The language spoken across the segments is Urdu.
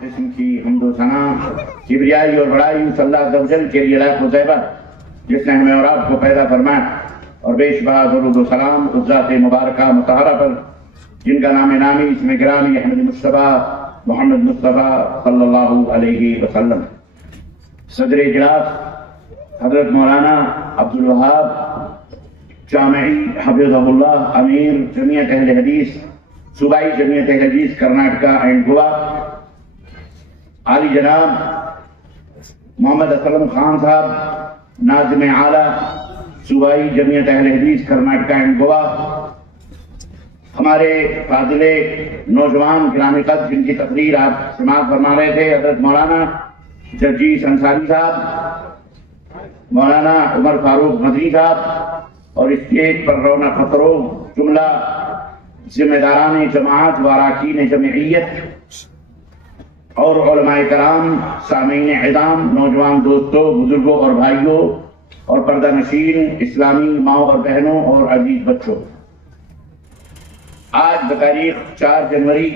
قسم کی حمد و ثنا کبریائی اور بڑائی اس اللہ عز و جل کے لیے لائق و زیبہ جس نے ہمیں اور آپ کو پیدا فرمایا، اور بے شبہ درود و سلام اس ذات مبارکہ مطہرہ پر جن کا نام نامی اسم گرامی احمد مصطفیٰ محمد مصطفیٰ صلی اللہ علیہ وسلم۔ صدر اجلاس حضرت مولانا عبدالوہاب جامعی حفظہ اللہ، امیر جمعیت اہل حدیث صوبائی جمعیت اہل حدیث کرناٹکا اینڈ گوا، عالی جناب محمد اسلم خان صاحب ناظم اعلیٰ صوبائی جمعیت اہل حدیث کرناٹکا اینڈ گوا، ہمارے فاضل نوجوان گرامی قدر جن کی تقریر آپ سماعت فرما رہے تھے، حضرت مولانا جرجیس انصاری صاحب، مولانا عمر فاروق مدنی صاحب، اور اسٹیج پر رونق فروغ جملہ ذمہ داران جماعت و اراکین جمعیت اور علماء کرام، سامعین اعظام، نوجوان دوستوں، بزرگوں اور بھائیوں اور پردہ نشین اسلامی ماؤں اور بہنوں اور عزیز بچوں، آج بتاریخ 4 جنوری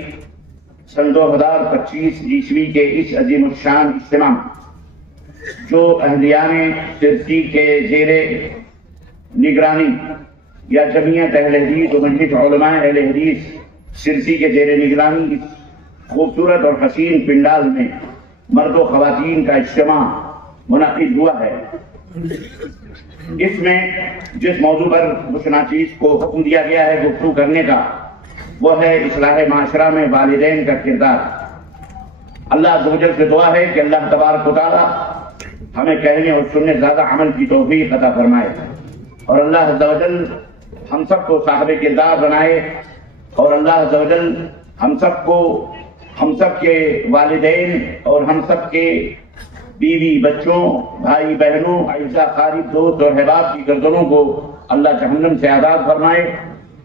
سن 2025 عیسوی کے اس عظیم الشان اجتماع جو اہلیان سرسی کے زیر نگرانی یا جمعیت اہل حدیث و مجلس علماء اہل حدیث سرسی کے زیر نگرانی اس خوبصورت اور حسین پنڈال میں مرد و خواتین کا اجتماع منعقد ہوا ہے، اس میں جس موضوع پر مشناچیز کو حکم دیا گیا ہے گفتگو کرنے کا وہ ہے اصلاح معاشرہ میں والدین کا کردار۔ اللہ عز و جل سے دعا ہے کہ اللہ تبارک و تعالی ہمیں کہنے اور سننے زیادہ عمل کی توفیق عطا فرمائے، اور اللہ عز و جل ہم سب کو صاحب کردار بنائے، اور اللہ عز و جل ہم سب کے والدین اور ہم سب کے بیوی بچوں، بھائی بہنوں، اعزاء قارب دوست اور احباب کی گردنوں کو اللہ جہنم سے آزاد فرمائے،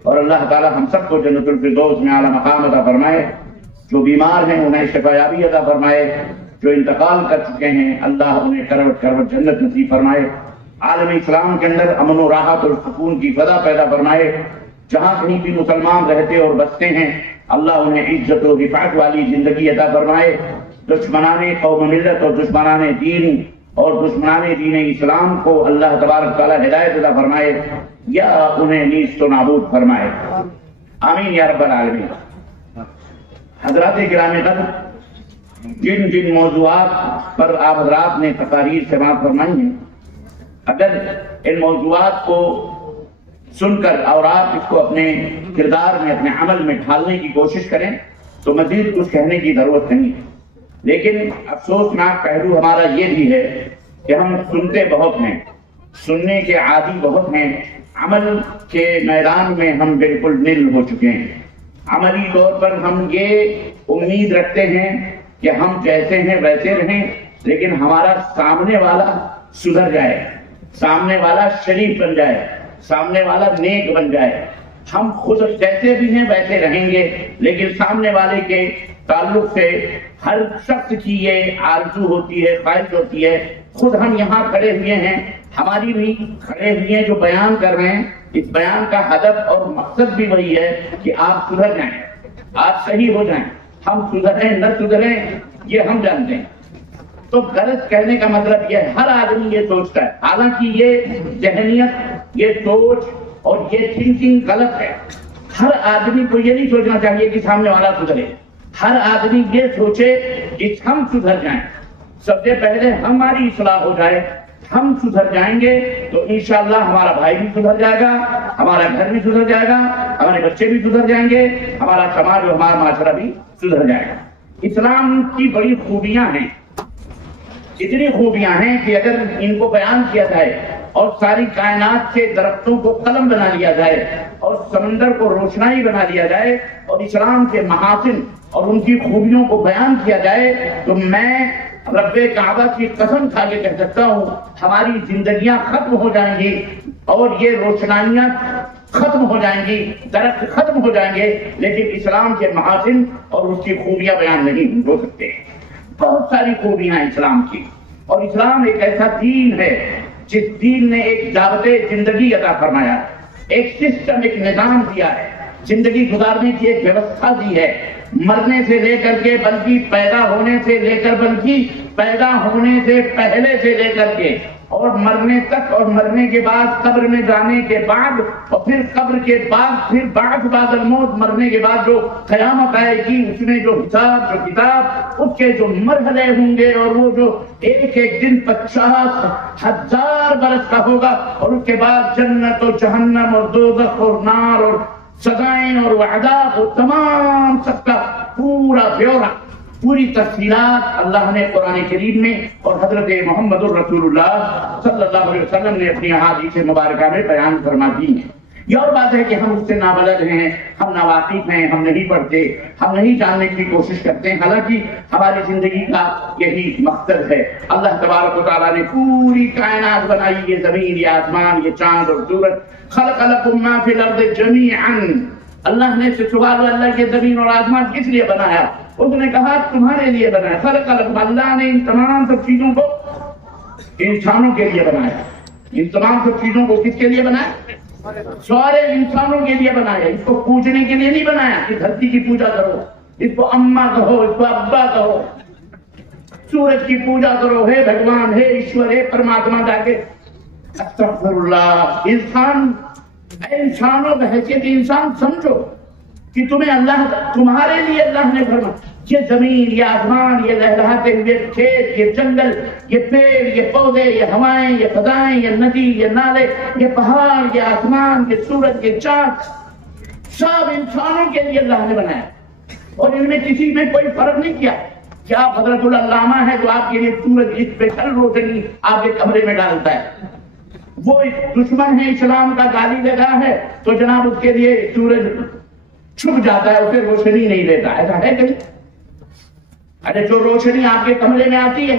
اور اللہ تعالی ہم سب کو جنت الفردوس میں اعلیٰ مقام عطا فرمائے۔ جو بیمار ہیں انہیں شفا یابی عطا فرمائے، جو انتقال کر چکے ہیں اللہ انہیں کروٹ کروٹ جنت نصیب فرمائے۔ عالم اسلام کے اندر امن و راحت اور سکون کی فضا پیدا فرمائے، جہاں کہیں بھی مسلمان رہتے اور بستے ہیں اللہ انہیں عزت و رفعت والی زندگی عطا فرمائے۔ دشمنان قوم ملت اور دشمنان دین اور دشمنان دین اسلام کو اللہ تبارک تعالی ہدایت عطا فرمائے یا انہیں نیست و نابود فرمائے، آمین یا رب العالمین۔ حضرات گرامی قدر، جن موضوعات پر آپ حضرات نے تقاریر سماعت فرمائی ہیں، اگر ان موضوعات کو سن کر اور آپ اس کو اپنے کردار میں اپنے عمل میں ڈھالنے کی کوشش کریں تو مزید کچھ کہنے کی ضرورت نہیں ہے، لیکن افسوسناک پہلو ہمارا یہ بھی ہے کہ ہم سنتے بہت ہیں، سننے کے عادی بہت ہیں، عمل کے میدان میں ہم بالکل نل ہو چکے ہیں۔ عملی طور پر ہم یہ امید رکھتے ہیں کہ ہم جیسے ہیں ویسے رہیں، لیکن ہمارا سامنے والا سدھر جائے، سامنے والا شریف بن جائے، سامنے والا نیک بن جائے۔ ہم خود جیسے بھی ہیں ویسے رہیں گے، لیکن سامنے والے کے تعلق سے ہر شخص کی یہ آرزو ہوتی ہے، خواہش ہوتی ہے۔ خود ہم یہاں کھڑے ہوئے ہیں، ہماری بھی کھڑے ہوئے ہیں جو بیان کر رہے ہیں، اس بیان کا ہدف اور مقصد بھی وہی ہے کہ آپ سدھر جائیں، آپ صحیح ہو جائیں۔ ہم سدھریں نہ سدھریں یہ ہم جانتے ہیں۔ تو غلط کہنے کا مطلب یہ ہے ہر آدمی یہ سوچتا ہے، حالانکہ یہ ذہنیت، یہ سوچ اور یہ تھنکنگ غلط ہے۔ ہر آدمی کو یہ نہیں سوچنا چاہیے کہ سامنے والا سدھرے، ہر آدمی یہ سوچے کہ ہم سدھر جائیں۔ سب سے پہلے ہماری اصلاح ہو جائے، ہم سدھر جائیں گے تو انشاءاللہ ہمارا بھائی بھی سدھر جائے گا، ہمارا گھر بھی سدھر جائے گا، ہمارے بچے بھی سدھر جائیں گے، ہمارا سماج اور ہمارا معاشرہ بھی سدھر جائے گا۔ اسلام کی بڑی خوبیاں ہیں، اتنی خوبیاں ہیں کہ اگر ان کو بیان کیا جائے اور ساری کائنات کے درختوں کو قلم بنا لیا جائے اور سمندر کو روشنائی بنا لیا جائے اور اسلام کے محاسن اور ان کی خوبیوں کو بیان کیا جائے تو میں رب کعبہ کی قسم کھا کے کہہ سکتا ہوں ہماری زندگیاں ختم ہو جائیں گی اور یہ روشنائیاں ختم ہو جائیں گی، درخت ختم ہو جائیں گے، لیکن اسلام کے محاسن اور اس کی خوبیاں بیان نہیں ہو سکتے۔ بہت ساری خوبیاں ہیں اسلام کی، اور اسلام ایک ایسا دین ہے جس دین نے ایک ضابطۂ زندگی عطا فرمایا، ایک سسٹم، ایک نظام دیا ہے۔ زندگی گزارنے کی ایک ویوستھا دی ہے، مرنے سے لے کر کے بلکہ پیدا ہونے سے لے کر بلکہ پیدا ہونے سے پہلے سے لے کر کے اور مرنے تک اور مرنے کے بعد قبر میں جانے کے بعد اور پھر قبر کے بعد پھر بعد الموت مرنے کے بعد جو قیامت آئے گی اس میں جو حساب جو کتاب اس کے جو مرحلے ہوں گے اور وہ جو ایک ایک دن 50,000 برس کا ہوگا اور اس کے بعد جنت اور جہنم اور دوزخ اور نار اور سزائیں اور عذاب اور تمام سب کا پورا بیورا پوری تفصیلات اللہ نے قرآن کریم میں اور حضرت محمد الرسول اللہ صلی اللہ علیہ وسلم نے اپنی احادیث مبارکہ میں بیان فرما دی ہیں۔ یہ اور بات ہے کہ ہم اس سے نابلد ہیں، ہم ناواقف ہیں، ہم نہیں پڑھتے، ہم نہیں جاننے کی کوشش کرتے ہیں، حالانکہ ہماری زندگی کا یہی مقصد ہے۔ اللہ تبارک و تعالیٰ نے پوری کائنات بنائی، یہ زمین، یہ آسمان، یہ چاند اور سورج، خلق لکم ما فی الارض جمیعا۔ اللہ نے سوال اللہ کے زمین اور آسمان کس لیے بنایا؟ اس نے کہا تمہارے لیے بنایا۔ خلق لکم، اللہ نے ان تمام سب چیزوں کو انسانوں کے لیے بنایا۔ ان تمام سب چیزوں کو کس کے لیے بنایا؟ سارے انسانوں کے لیے بنایا۔ اس کو پوجنے کے لیے نہیں بنایا کہ دھرتی کی پوجا کرو، اس کو اماں کہو، اس کو ابا کہو، سورج کی پوجا کرو، ہے بھگوان، ہے ایشور، ہے پرماتما، جا کے استغفر اللہ۔ انسانوں کا حیثیت انسان سمجھو کہ تمہیں اللہ، تمہارے لیے اللہ نے فرمایا یہ زمین، یہ آسمان، یہ لہلہاتے ہوئے کھیت، یہ جنگل، یہ پیڑ، یہ پودے، یہ ہوائیں، یہ فضائیں، یہ ندی، یہ نالے، یہ پہاڑ، یہ آسمان، یہ سورج، یہ چاند، سب انسانوں کے لیے اللہ نے بنایا اور ان میں کسی میں کوئی فرق نہیں کیا کہ آپ حضرت العلامہ ہے تو آپ کے لیے سورج اسپیشل روشنی آپ کے کمرے میں ڈالتا ہے، وہ دشمن ہے اسلام کا، گالی لگا ہے تو جناب اس کے لیے سورج چھپ جاتا ہے، اسے روشنی نہیں دیتا، ایسا ہے کہ ارے جو روشنی آپ کے کمرے میں آتی ہے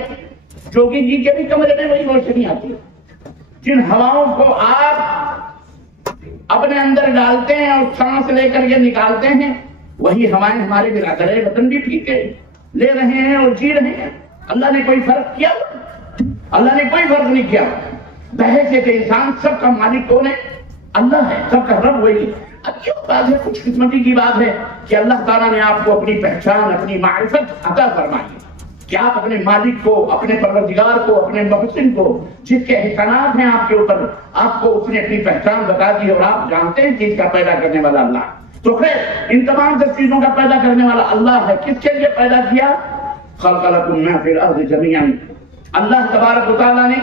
جوگی جی کے بھی کمرے میں وہی روشنی آتی ہے۔ جن ہواؤں کو آپ اپنے اندر ڈالتے ہیں اور سانس لے کر کے نکالتے ہیں وہی ہوائیں ہمارے برادر وطن بھی پیتے لے رہے ہیں اور جی رہے ہیں۔ اللہ نے کوئی فرق کیا؟ اللہ نے کوئی فرق نہیں کیا۔ بحیثیت انسان سب کا مالک کون ہے؟ اللہ ہے، سب کا رب وہی ہے۔ اب یہ بات ہے، خوش قسمتی کی بات ہے کہ اللہ تعالیٰ نے آپ کو اپنی پہچان، اپنی معرفت عطا فرمائی کہ آپ اپنے مالک کو، اپنے پروردگار کو، اپنے محسن کو، جس کے احسانات ہیں آپ کے اوپر، آپ کو اس نے اپنی پہچان بتا دی اور آپ جانتے ہیں کہ اس کا پیدا کرنے والا اللہ۔ تو خیر ان تمام سب چیزوں کا پیدا کرنے والا اللہ ہے۔ کس کے لیے پیدا کیا؟ خلق لکم ما فی الارض جمیعا۔ اللہ تبارک و تعالیٰ نے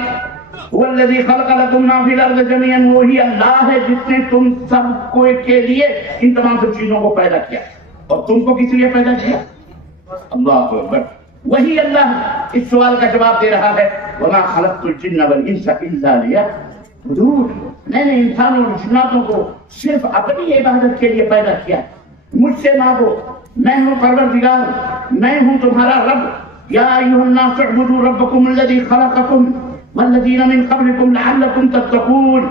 والذی خلق لکم ما فی الارض جمیعا، وہی اللہ ہے جس نے تم سب کو کے لیے ان تمام سب چیزوں کو پیدا کیا۔ اور تم کو کس لیے پیدا کیا؟ اللہ اکبر، وہی اللہ اس سوال کا جواب دے رہا ہے وما خلقت الجن والانس الا لیعبدون، میں نے انسانوں اور جناتوں کو صرف اپنی عبادت کے لیے پیدا کیا، مجھ سے مانگو، میں ہوں پروردگار، میں ہوں تمہارا رب۔ یا ایھا الناس اعبدوا ربکم الذی خلقکم والذین من قبلکم لعلکم تتقون۔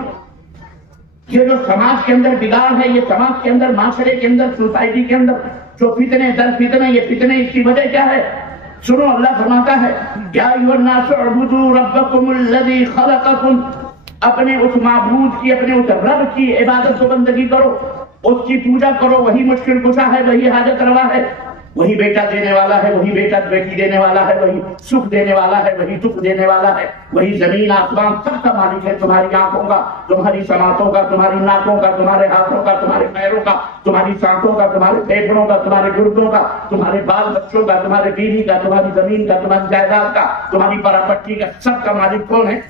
یہ جو سماج کے اندر بگاڑ ہے، یہ سماج کے اندر، معاشرے کے اندر، سوسائٹی کے اندر جو فتنے در فتنے، یہ فتنے اس کی وجہ کیا ہے؟ سنو، اللہ فرماتا ہے یا ایھا الناس اعبدوا ربکم الذی خلقکم، اپنے اس معبود کی، اپنے اس رب کی عبادت و بندگی کرو، اس کی پوجا کرو، وہی مشکل کشا ہے، وہی حاجت روا ہے، وہی بیٹا دینے والا ہے، وہی بیٹا بیٹی دینے والا ہے، وہی سکھ دینے والا ہے، وہی دکھ دینے والا ہے، وہی زمین آسمان سب کا مالک ہے، تمہاری آنکھوں کا، تمہاری سماعتوں کا، تمہاری ناکوں کا، تمہارے ہاتھوں کا، تمہارے پیروں کا، تمہاری سانسوں کا، تمہارے پھیپھڑوں کا، تمہارے گردوں کا، تمہارے بال بچوں کا، تمہارے بیوی کا، تمہاری زمین کا، تمہاری جائیداد کا، تمہاری پراپرٹی کا، سب کا مالک کون ہے؟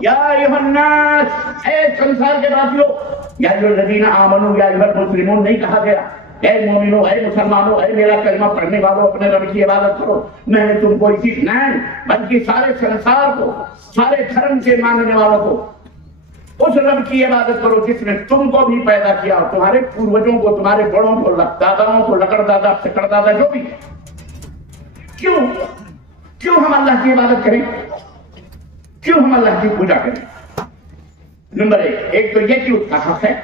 یا ایھا الناس، اے سنسار کے باتیوں، یا ایھا الذین آمنوا، یا ایھا المسلمون نہیں کہا گیا اے مومنو، اے مسلمانوں، اے میرا کلمہ پڑھنے والوں، اپنے رب کی عبادت کرو، میں نے تم کو اسی نہیں بلکہ سارے سنسار کو، سارے دھرم کے ماننے والوں کو اس رب کی عبادت کرو جس نے تم کو بھی پیدا کیا اور تمہارے پوروجوں کو، تمہارے بڑوں کو، داداؤں کو، لکڑ دادا، سکڑ دادا، جو بھی۔ کیوں ہم اللہ کی عبادت کریں؟ کیوں ہم اللہ کی پوجا کریں؟ نمبر ایک تو یہ کہ اس کا حق ہے،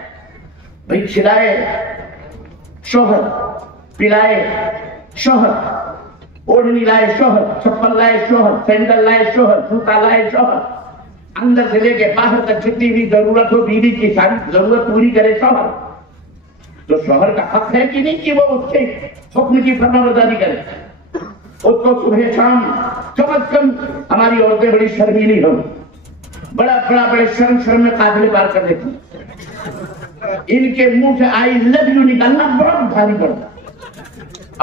بھئی کھلائے شوہر، پلائے شوہر، اوڑھنی لائے شوہر، چپل لائے شوہر، سینڈل لائے شوہر، جوتا لائے شوہر، اندر سے لے کے باہر تک جتنی بھی ضرورت ہو بیوی کی ساری ضرورت پوری کرے شوہر۔ تو شوہر کا حق ہے کہ نہیں کہ وہ اس کے حکم کی فرمانبرداری کرے؟ اس کو صبح شام کم از کم ہماری عورتیں بڑی شرمیلی ہوں، بڑے شرم میں قافلے پار کر دیتی ہیں۔ ان کے منہ سے آئی لو یو نکالنا بہت بھاری پڑتا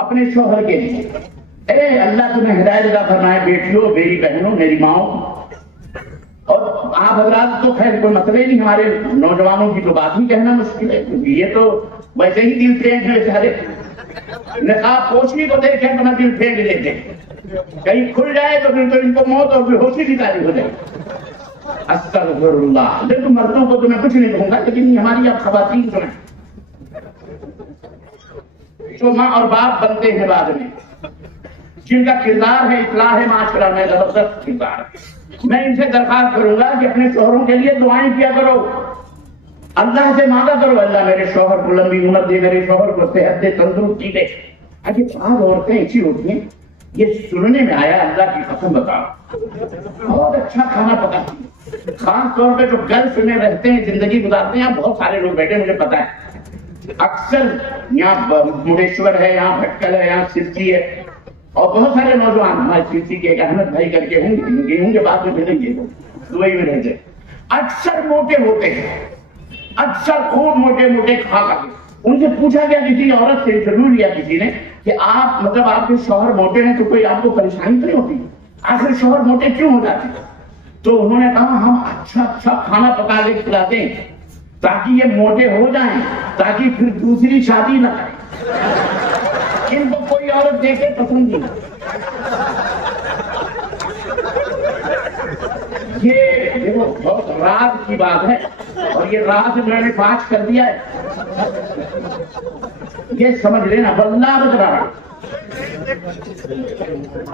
اپنے شوہر کے لیے۔ اے اللہ تمہیں ہدایت عطا فرمائے بیٹیوں، میری بہنوں، میری ماؤں، اور آپ حضرات تو خیر کوئی مسئلہ نہیں، ہمارے نوجوانوں کی تو بات ہی کہنا مشکل ہے، کیونکہ یہ تو ویسے ہی دل پھینک ہیں بیچارے، نقاب پوشی کو دیکھیں تو نہ دل پھینک لیتے، کہیں کھل جائے تو پھر تو ان کو موت اور بے ہوشی کی تاریخ ہو جائے۔ استغفر اللہ۔ لیکن مردوں کو تو میں کچھ نہیں کہوں گا، لیکن ہماری اب خواتین جو ہیں جو ماں اور باپ بنتے ہیں بعد میں، جن کا کردار ہے اصلاح معاشرہ میں زبردست کردار ہے، میں ان سے درخواست کروں گا کہ اپنے شوہروں کے لیے دعائیں کیا کرو، اللہ سے مانگا کرو اللہ میرے شوہر کو لمبی عمر دے، میرے شوہر کو صحت دے، تندرستی دے۔ اچھا بعض عورتیں ایسی ہوتی ہیں، یہ سننے میں آیا اللہ کی قسم بتاؤ بہت اچھا کھانا پکاتی ہیں، خاص طور پہ جو گلف میں رہتے ہیں زندگی گزارتے ہیں، بہت سارے لوگ بیٹھے مجھے پتا ہے، اکثر یہاں مہیشور ہے، یہاں بھٹکل ہے، یہاں سرسی ہے، اور بہت سارے نوجوان ہمارے سرسی کے ایک احمد بھائی کر کے ہوں گے بعد میں ملیں گے، دبئی میں رہتے اکثر موٹے ہوتے ہیں، اکثر خوب موٹے کھا کے۔ ان سے پوچھا گیا کسی عورت سے، انٹرویو لیا کسی نے کہ آپ مطلب آپ کے شوہر موٹے ہیں تو کوئی آپ کو پریشانی تو نہیں ہوتی، آخر شوہر موٹے کیوں ہو جاتے ہیں؟ تو انہوں نے کہا ہم اچھا کھانا پکا کے کھلاتے ہیں تاکہ یہ موٹے ہو جائیں، تاکہ پھر دوسری شادی نہ کریں، ان کو کوئی عورت دیکھے پسند نہیں۔ یہ دیکھو بہت راز کی بات ہے، اور یہ راز میں نے پاس کر دیا ہے، یہ سمجھ لینا واللہ بتا۔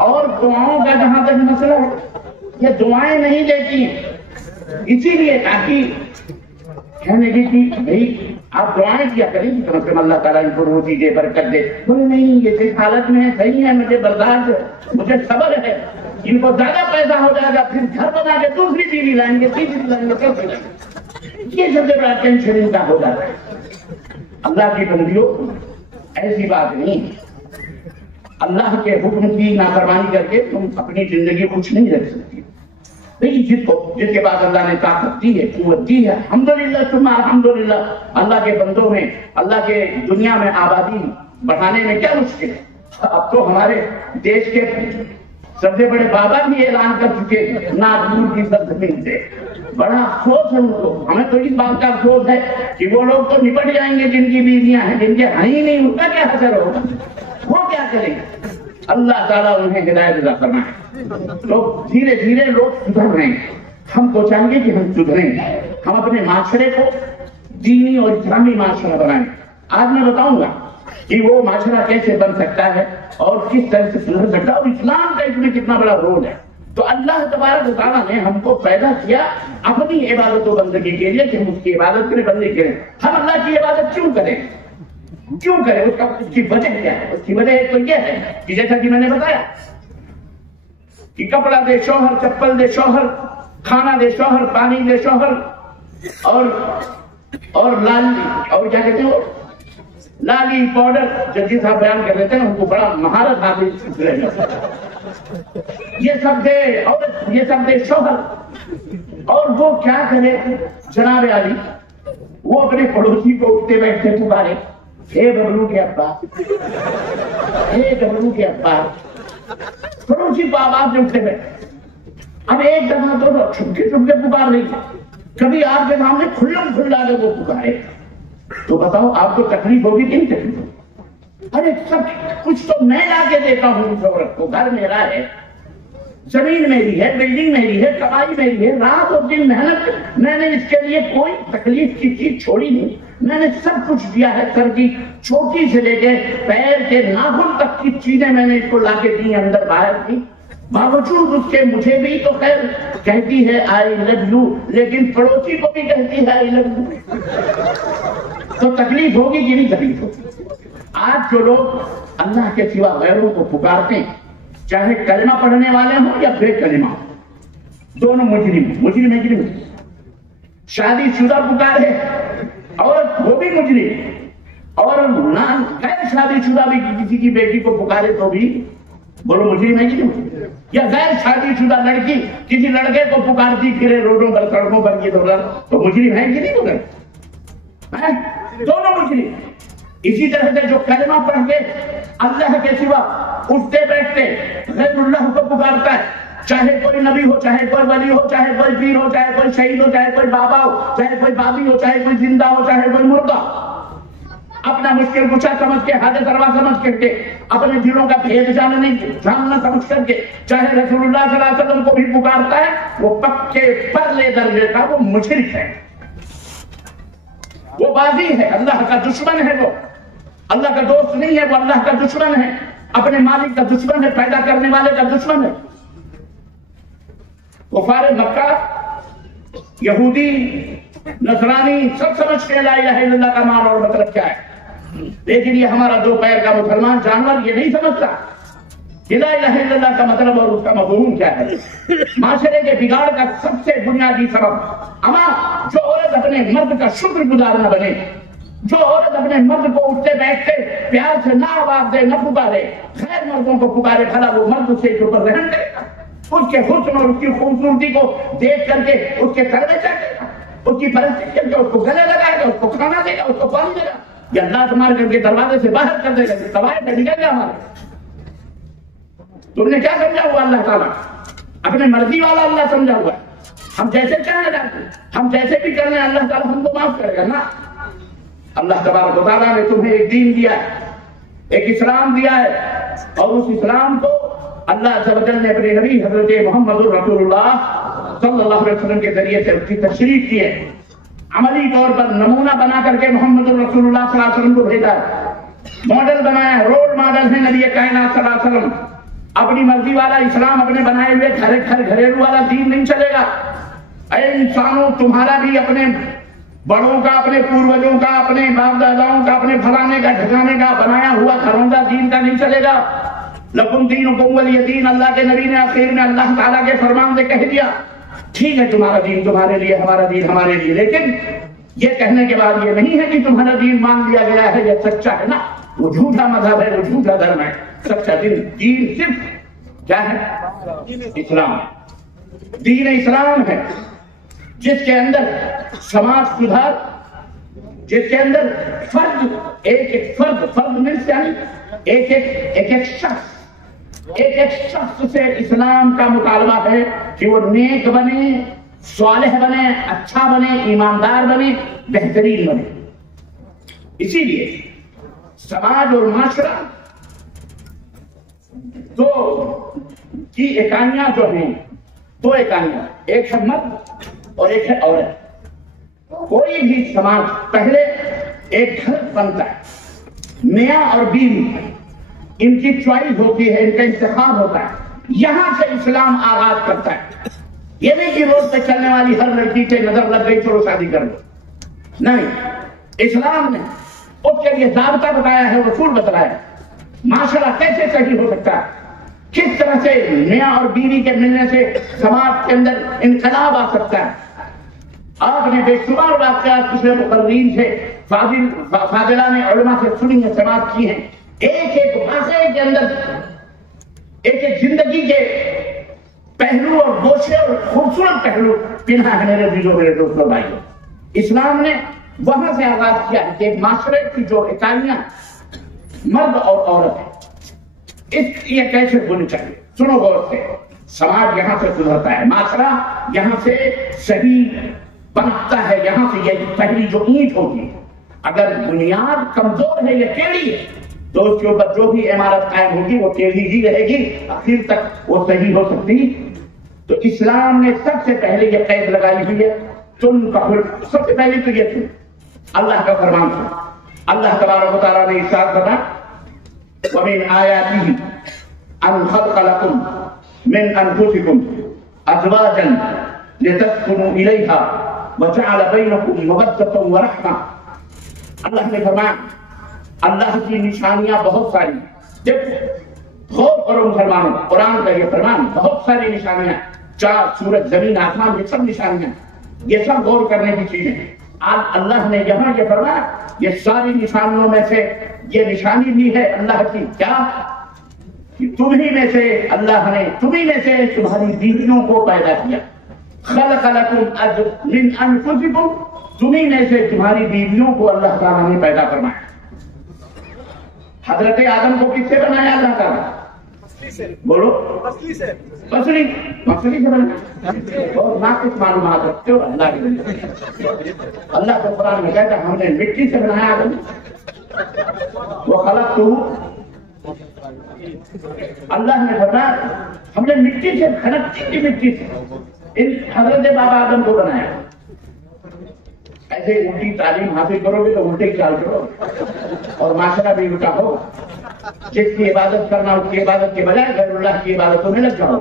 اور دعاؤں کا جہاں تک مسئلہ ہے، یہ دعائیں نہیں دیتی اسی لیے تاکہ کہنے کی کہ بھائی آپ دعائیں کیا کریں کہ کم سے کم اللہ تعالیٰ ان کو روزی دے، برکت دے۔ بولے نہیں یہ جس حالت میں ہے صحیح ہے، مجھے برداشت ہے، مجھے صبر ہے، ان کو زیادہ پیسہ ہو جائے گا پھر گھر بنا کے دوسری بیوی لائیں گے، تیسری لائیں گے، چوتھی لائیں گے، یہ سب سے بڑا ٹینشن ان کا ہو جاتا ہے۔ اللہ کی بندیوں ایسی بات نہیں، اللہ کے حکم کی نافرمانی کر کے تم اپنی زندگی کچھ نہیں رکھ سکتی۔ جس کے بعد اللہ نے طاقت دی ہے، قوت دی ہے، الحمدللہ ثم الحمدللہ، اللہ کے بندوں میں، اللہ کے دنیا میں آبادی بڑھانے میں کیا مشکل ہے؟ اب تو ہمارے دیش کے سب سے بڑے بابا بھی اعلان کر چکے ہیں ناگپور کی سرزمین سے۔ بڑا افسوس ہے ان کو، ہمیں تو اس بات کا افسوس ہے کہ وہ لوگ تو نپٹ جائیں گے جن کی بیویاں ہیں، جن کے ہی نہیں، ان کا کیا اثر ہوگا، وہ کیا کریں گے؟ اللہ تعالیٰ انہیں ہدایت عطا فرمائے۔ لوگ دھیرے دھیرے لوگ سدھر رہے ہیں، ہم کو چاہیے کہ ہم سدھریں، ہم اپنے معاشرے کو دینی اور اسلامی معاشرہ بنائیں۔ آج میں بتاؤں گا کہ وہ معاشرہ کیسے بن سکتا ہے اور کس طرح سے سدھر سکتا ہے، اور اسلام کا اس میں کتنا بڑا رول ہے۔ تو اللہ تبارک و تعالیٰ نے ہم کو پیدا کیا اپنی عبادت و بندگی کے لیے کہ ہم اس کی عبادت کریں، بندگی کریں۔ ہم اللہ کی عبادت کیوں کریں؟ اس کی وجہ کیا ہے؟ اس کی وجہ تو یہ ہے کہ جیسا کہ میں نے بتایا کہ کپڑا دے شوہر، چپل دے شوہر، کھانا دے شوہر، پانی دے شوہر، اور کیا کہتے ہیں وہ لالی پاؤڈر جو جس آپ بیان کر دیتے ہیں ان کو بڑا مہارت حاصل رہے، یہ سب دے شوہر۔ اور وہ کیا کرے جناب علی، وہ اپنے پڑوسی کو اٹھتے بیٹھتے پکارے، اے ببلو کے ابا، اے ببلو کے ابا، پڑوسی کو آواز سے اٹھتے بیٹھتے۔ اب ایک دفعہ تو چھپکے پکار نہیں، کبھی آپ کے سامنے کھلم کھلا کے وہ پکارے تو بتاؤ آپ کو تکلیف ہوگی کہ نہیں تکلیف ہوگی؟ ارے سب کچھ تو میں لا کے دیتا ہوں اس عورت کو، گھر میرا ہے، زمین میری ہے، بلڈنگ میری ہے، کمائی میری ہے، رات اور دن محنت، میں نے اس کے لیے کوئی تکلیف کی چیز چھوڑی نہیں، میں نے سب کچھ دیا ہے، سر کی چھوٹی سے لے کے پیر کے ناخن تک کی چیزیں میں نے اس کو لا کے دی، اندر باہر کی، باوجود اس کے مجھے بھی تو خیر کہتی ہے آئی لو یو، لیکن پڑوسی کو بھی کہتی ہے آئی لو یو، تو تکلیف ہوگی کہ نہیں تکلیف ہوگی؟ آج جو لوگ اللہ کے سوا غیروں کو پکارتے ہیں، چاہے کلمہ پڑھنے والے ہوں یا بے کلمہ ہوں، دونوں مجرم، شادی شدہ پکارے عورت وہ بھی مجرم، اور نہ غیر شادی شدہ بھی کسی کی بیٹی کو پکارے تو بھی بولو مجرم ہے کہ نہیں؟ یا غیر شادی شدہ لڑکی کسی لڑکے کو پکارتی پھرے روڈوں پر سڑکوں پر یہ تو مجرم ہے کہ نہیں بولے؟ دونوں مجرم۔ اسی طرح سے جو کلمہ پڑھ کے اللہ کے سوا اٹھتے بیٹھتے غیر اللہ کو پکارتا ہے، چاہے کوئی نبی ہو، چاہے کوئی ولی ہو، چاہے کوئی پیر ہو، چاہے کوئی شہید ہو، چاہے کوئی بابا ہو، چاہے کوئی بابی ہو، چاہے کوئی زندہ ہو، چاہے کوئی مردہ، اپنا مشکل کچا سمجھ کے، حاجت روا سمجھ کر کے، اپنے دلوں کا بھید جاننا سمجھ کر کے چاہے رسول اللہ صلی اللہ علیہ وسلم کو بھی پکارتا ہے، وہ پکے پرلے درجے کا وہ مشرک ہے، وہ باغی ہے، اللہ کا دشمن ہے، وہ اللہ کا دوست نہیں ہے، وہ اللہ کا دشمن ہے، اپنے مالک کا دشمن ہے، پیدا کرنے والے کا دشمن ہے۔ کفار مکہ، یہودی، نصرانی سب سمجھ کے لا الہ الا اللہ کا معنی اور مطلب کیا ہے، لیکن یہ ہمارا دو پیر کا مسلمان جانور یہ نہیں سمجھتا کہ لا الہ الا اللہ کا مطلب اور اس کا مفہوم کیا ہے۔ معاشرے کے بگاڑ کا سب سے بنیادی سبب اما جو عورت اپنے مرد کا شکر گزار نہ بنے، جو عورت اپنے مرد کو اٹھتے بیٹھتے پیار سے نہ آواز دے، نہ پکارے، غیر مردوں کو پکارے، بھلا وہ مرد اس کے اوپر رحم کرے گا؟ اس کے حسن اور اس کی خوبصورتی کو دیکھ کر کے اس کے تلوے چاہے گا، اس کی پرستش کر کے اس کو گلے لگائے گا، اس کو کھانا دے گا، اس کو پانی دے گا، یا اللہ تمہارے گھر کے دروازے سے باہر کر دے گا، سوائے پہ نکل گیا ہمارے۔ تم نے کیا سمجھا ہوا اللہ تعالیٰ؟ اپنے مرضی والا اللہ سمجھا ہوا ہے، ہم جیسے چاہیں جاتے، ہم جیسے بھی کر رہے ہیں اللہ تعالیٰ ہم کو معاف کرے گا نا۔ اللہ تبارک و تعالیٰ نے تمہیں ایک دین دیا ہے، ایک اسلام دیا ہے، اور اس اسلام کو اللہ عز و جل نے اپنے نبی حضرت محمد رسول اللہ صلی اللہ علیہ وسلم کے ذریعے سے اس کی تشریح کی ہے، عملی طور پر نمونہ بنا کر کے محمد رسول اللہ صلی اللہ علیہ وسلم کو بھیجا ہے، ماڈل بنایا ہے، رول ماڈل ہے نبی کائنات صلی اللہ علیہ وسلم۔ اپنی مرضی والا اسلام، اپنے بنائے ہوئے گھریلو والا دین نہیں چلے گا۔ اے انسانوں، تمہارا بھی اپنے بڑوں کا، اپنے پوروجوں کا، اپنے باپ داداؤں کا، اپنے پھلانے کا ڈھکانے کا بنایا ہوا گھروندہ دین کا نہیں چلے گا۔ لکم دینکم ولی دین، اللہ کے نبی نے آخر میں اللہ تعالیٰ کے فرمان سے کہہ دیا ٹھیک ہے تمہارا دین تمہارے لیے، ہمارا دین ہمارے لیے، لیکن یہ کہنے کے بعد یہ نہیں ہے کہ تمہارا دین مان لیا گیا ہے، یہ سچا ہے نا، وہ جھوٹا مذہب ہے، وہ جھوٹا دھرم ہے۔ سچا دین صرف کیا ہے؟ اسلام، دین اسلام ہے، جس کے اندر سماج سدھار، جس کے اندر فرد ایک فرد میں سے ایک شخص سے اسلام کا مطالبہ ہے کہ وہ نیک بنے، صالح بنے، اچھا بنے، ایماندار بنے، بہترین بنے۔ اسی لیے سماج اور معاشرہ دو کی اکائیاں جو ہیں، دو اکائیاں، ایک ہے مرد اور ایک ہے عورت۔ کوئی بھی سماج پہلے ایک گھر بنتا ہے، میاں اور بیوی، ان کی چوائس ہوتی ہے، ان کا انتخاب ہوتا ہے، یہاں سے اسلام آغاز کرتا ہے۔ یہ نہیں کہ روڈ پہ چلنے والی ہر لڑکی سے نظر لگ گئی چلو شادی کر لو، نہیں، اسلام نے اس کے لیے ضابطہ بتایا ہے، اصول بتایا ہے، معاشرہ کیسے صحیح ہو سکتا ہے، کس طرح سے میاں اور بیوی کے ملنے سے سماج کے اندر انقلاب آ سکتا ہے۔ آپ نے بے شمار واقعات پچھلے مقررین سے، فاضلان علماء سے سنی ہیں، سماعت کی ہیں، ایک ایک واقعے کے اندر ایک ایک زندگی کے پہلو اور گوشے اور خوبصورت پہلو پنہا ہے میرے عزیزوں، میرے دوستوں، بھائیوں۔ اسلام نے وہاں سے آغاز کیا ہے کہ ایک معاشرے کی جو اکائیاں مرد اور عورت ہے، یہ کیسے ہونی چاہیے، سنو غور سے۔ سماج یہاں سے سدھرتا ہے، معاشرہ یہاں سے صحیح بنتا ہے، یہاں سے یہ پہلی جو اینٹ ہوتی ہے، اگر بنیاد کمزور ہے یا ٹیڑھی ہے تو اس کے اوپر جو بھی عمارت قائم ہوگی وہ ٹیڑھی ہی رہے گی، آخر تک وہ صحیح ہو سکتی۔ تو اسلام نے سب سے پہلے یہ قید لگائی ہوئی ہے، تم کا سب سے پہلے تو یہ تھی اللہ کا فرمان تھا۔ اللہ تبارک و تعالیٰ نے ارشاد فرمایا وَمِنْ آيَاتِهِ أَنْ خَلَقَ لَكُم مِّنْ أَنفُسِكُمْ أَزْوَاجًا لِتَسْكُنُوا إِلَيْهَا وَجَعَلَ بَيْنَكُم مَّوَدَّةً وَرَحْمَةً۔ اللہ نے فرمایا اللہ کی نشانیاں بہت ساری، دیکھو غور کرو مسلمانوں، قرآن کا یہ فرمان، بہت ساری نشانیاں، چاند، سورج، زمین، آسمان، یہ سب نشانیاں، یہ سب غور کرنے کی چیزیں ہیں۔ اللہ نے یہاں یہ فرمایا یہ ساری نشانیوں میں سے یہ نشانی بھی ہے اللہ کی کیا کہ تمہیں میں سے اللہ نے تمہیں میں سے تمہاری بیویوں کو پیدا کیا خلق لکم من انفسکم تمہیں میں سے تمہاری بیویوں کو اللہ تعالیٰ نے پیدا فرمایا حضرت آدم کو کس سے بنایا اللہ تعالیٰ بولو مچھلی سے بنایا اور ناقص معلومات رکھتے ہو اللہ کے اللہ کے قرآن میں کہتا ہم نے مٹی سے بنایا آدم وہ خلق تو اللہ نے فرمایا ہم نے مٹی سے کھنکتی کی مٹی سے ان حضرت بابا آدم کو بنایا ایسے الٹی تعلیم حاصل کرو گے تو الٹے چال کرو اور معاشرہ بھی الٹا ہو جس کی عبادت کرنا اس کی عبادت کے بجائے غیر اللہ کی عبادتوں میں لگ جاؤ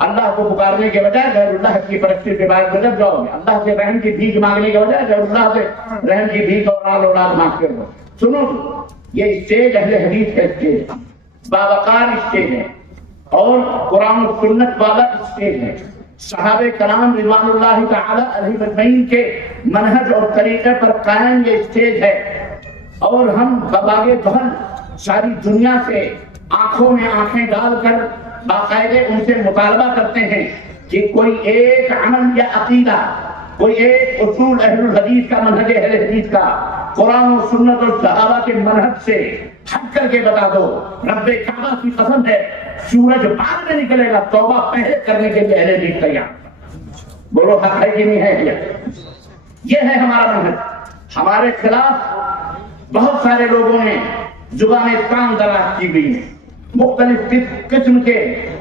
اللہ کو پکارنے کے بجائے غیر اللہ کی پرستی کے بعد میں لگ جاؤ گے اللہ سے رحم کی بھیک مانگنے کے بجائے غیر اللہ سے رحم کی بھیک اور اولاد مانگتے ہو سنو یہ اسٹیج اہل حدیث کا اسٹیج باوقار اسٹیج ہے اور قرآن و سنت والا اسٹیج ہے صحابہ کرام رضوان اللہ تعالی علیہ اجمعین کے منہج اور طریقے پر قائم یہ اسٹیج ہے اور ہم بباغ بہن ساری دنیا سے آنکھوں میں آنکھیں ڈال کر باقاعدے ان سے مطالبہ کرتے ہیں کہ کوئی ایک عمل یا عقیدہ کوئی ایک اصول اہل الحدیث کا منہج اہل حدیث کا قرآن و سنت اور صحابہ کے منہج سے ہٹ کر کے بتا دو رب کعبہ کی قسم ہے سورج بعد میں نکلے گا توبہ پہلے کرنے کے لیے اہل حدیث تیار بولو حق ہے کہ نہیں ہے یہ ہے ہمارا منہج ہمارے خلاف بہت سارے لوگوں نے زبان کام دراز کی ہوئی ہے مختلف قسم کے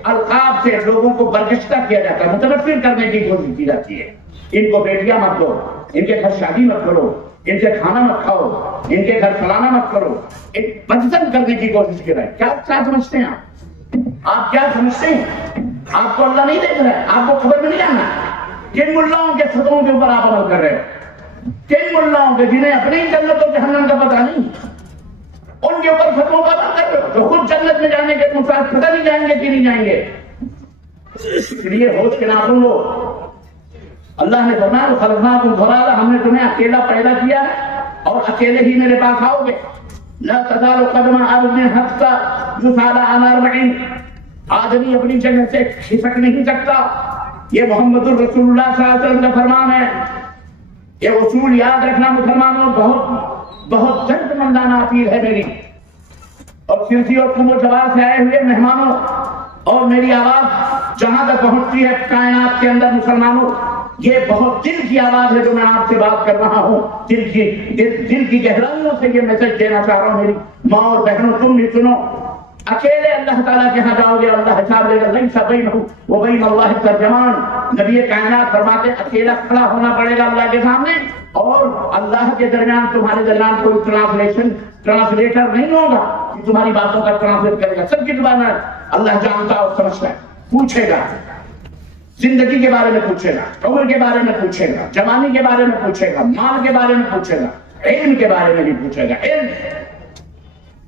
القاب سے لوگوں کو برگشتہ کیا جاتا ہے متنفر کرنے کی کوشش کی جاتی ہے ان کو بیٹیاں مت دو ان کے گھر شادی مت کرو ان سے کھانا مت کھاؤ ان کے گھر فلانا مت کرو بدزن کرنے کی کوشش کی رہا ہے کیا سمجھتے ہیں آپ کیا سمجھتے ہیں آپ کو اللہ نہیں دیکھ رہا ہے آپ کو خبر میں نہیں آنا کن ملاؤں کے فتووں کے اوپر آپ عمل کر رہے ہو کن ملاؤں کے جنہیں اپنی جنت و جہنم کا پتہ نہیں ان کے اوپر فتووں کا عمل کر رہے ہو جو خود جنت میں جانے کے مسافر پتہ نہیں جائیں گے کہ نہیں جائیں گے اس لیے ہوش کے ناخن لو اللہ نے فرمایا خلقناکم طوارا ہم نے تمہیں اکیلا پیدا کیا اور اکیلے ہی میرے پاس آؤ گے لا تزال قدم عبد حتى يسأل عن 40 آدمی اپنی جگہ سے کھسک نہیں سکتا یہ محمد الرسول اللہ صلی اللہ علیہ وسلم کا فرمان ہے یہ اصول یاد رکھنا مسلمانوں بہت درد مندانہ اپیل ہے میری اور سلسی اور کم و جواب سے آئے ہوئے مہمانوں اور میری آواز جہاں تک پہنچتی ہے کائنات کے اندر مسلمانوں یہ بہت دل کی آواز ہے جو میں آپ سے بات کر رہا ہوں دل کی گہرائیوں سے یہ میسج دینا چاہ رہا ہوں میری ماں اور بہنوں تم بھی سنو اکیلے اللہ تعالیٰ کے ہاں جاؤ گے اللہ حساب لے گا لیس بینہ وبین اللہ ترجمان نبی کائنات فرماتے اکیلا کھڑا ہونا پڑے گا اللہ کے سامنے اور اللہ کے درمیان تمہارے درمیان کوئی ٹرانسلیٹر نہیں ہوگا کہ تمہاری باتوں کا ٹرانسلیٹ کرے گا سب کی زبان ہے اللہ جانتا اور سمجھتا ہے پوچھے گا زندگی کے بارے میں پوچھے گا عمر کے بارے میں پوچھے گا جوانی کے بارے میں پوچھے گا مال کے بارے میں پوچھے گا علم کے بارے میں بھی پوچھے گا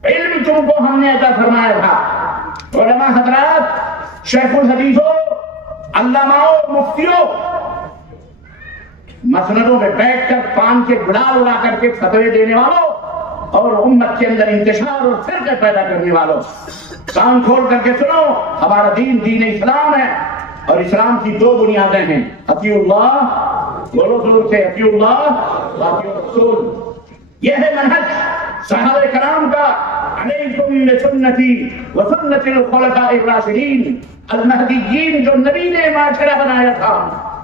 علم تم کو ہم نے عطا فرمایا تھا علماء حضرات شیخ الحدیثوں علماؤں مفتیوں مسندوں میں بیٹھ کر پان کے گڑال اڑا کر کے فتوے دینے والوں اور امت کے اندر انتشار اور فرقے پیدا کرنے والوں کان کھول کر کے سنو ہمارا دین اسلام ہے اور اسلام کی دو بنیادیں ہیں اطیع اللہ بولو ضرور سے اطیع اللہ واطیع الرسول یہ ہے منہج صحابہ کرام کا علیکم بسنتی وسنت الخلفاء الراشدین المہدیین جو نبی نے معاشرہ بنایا تھا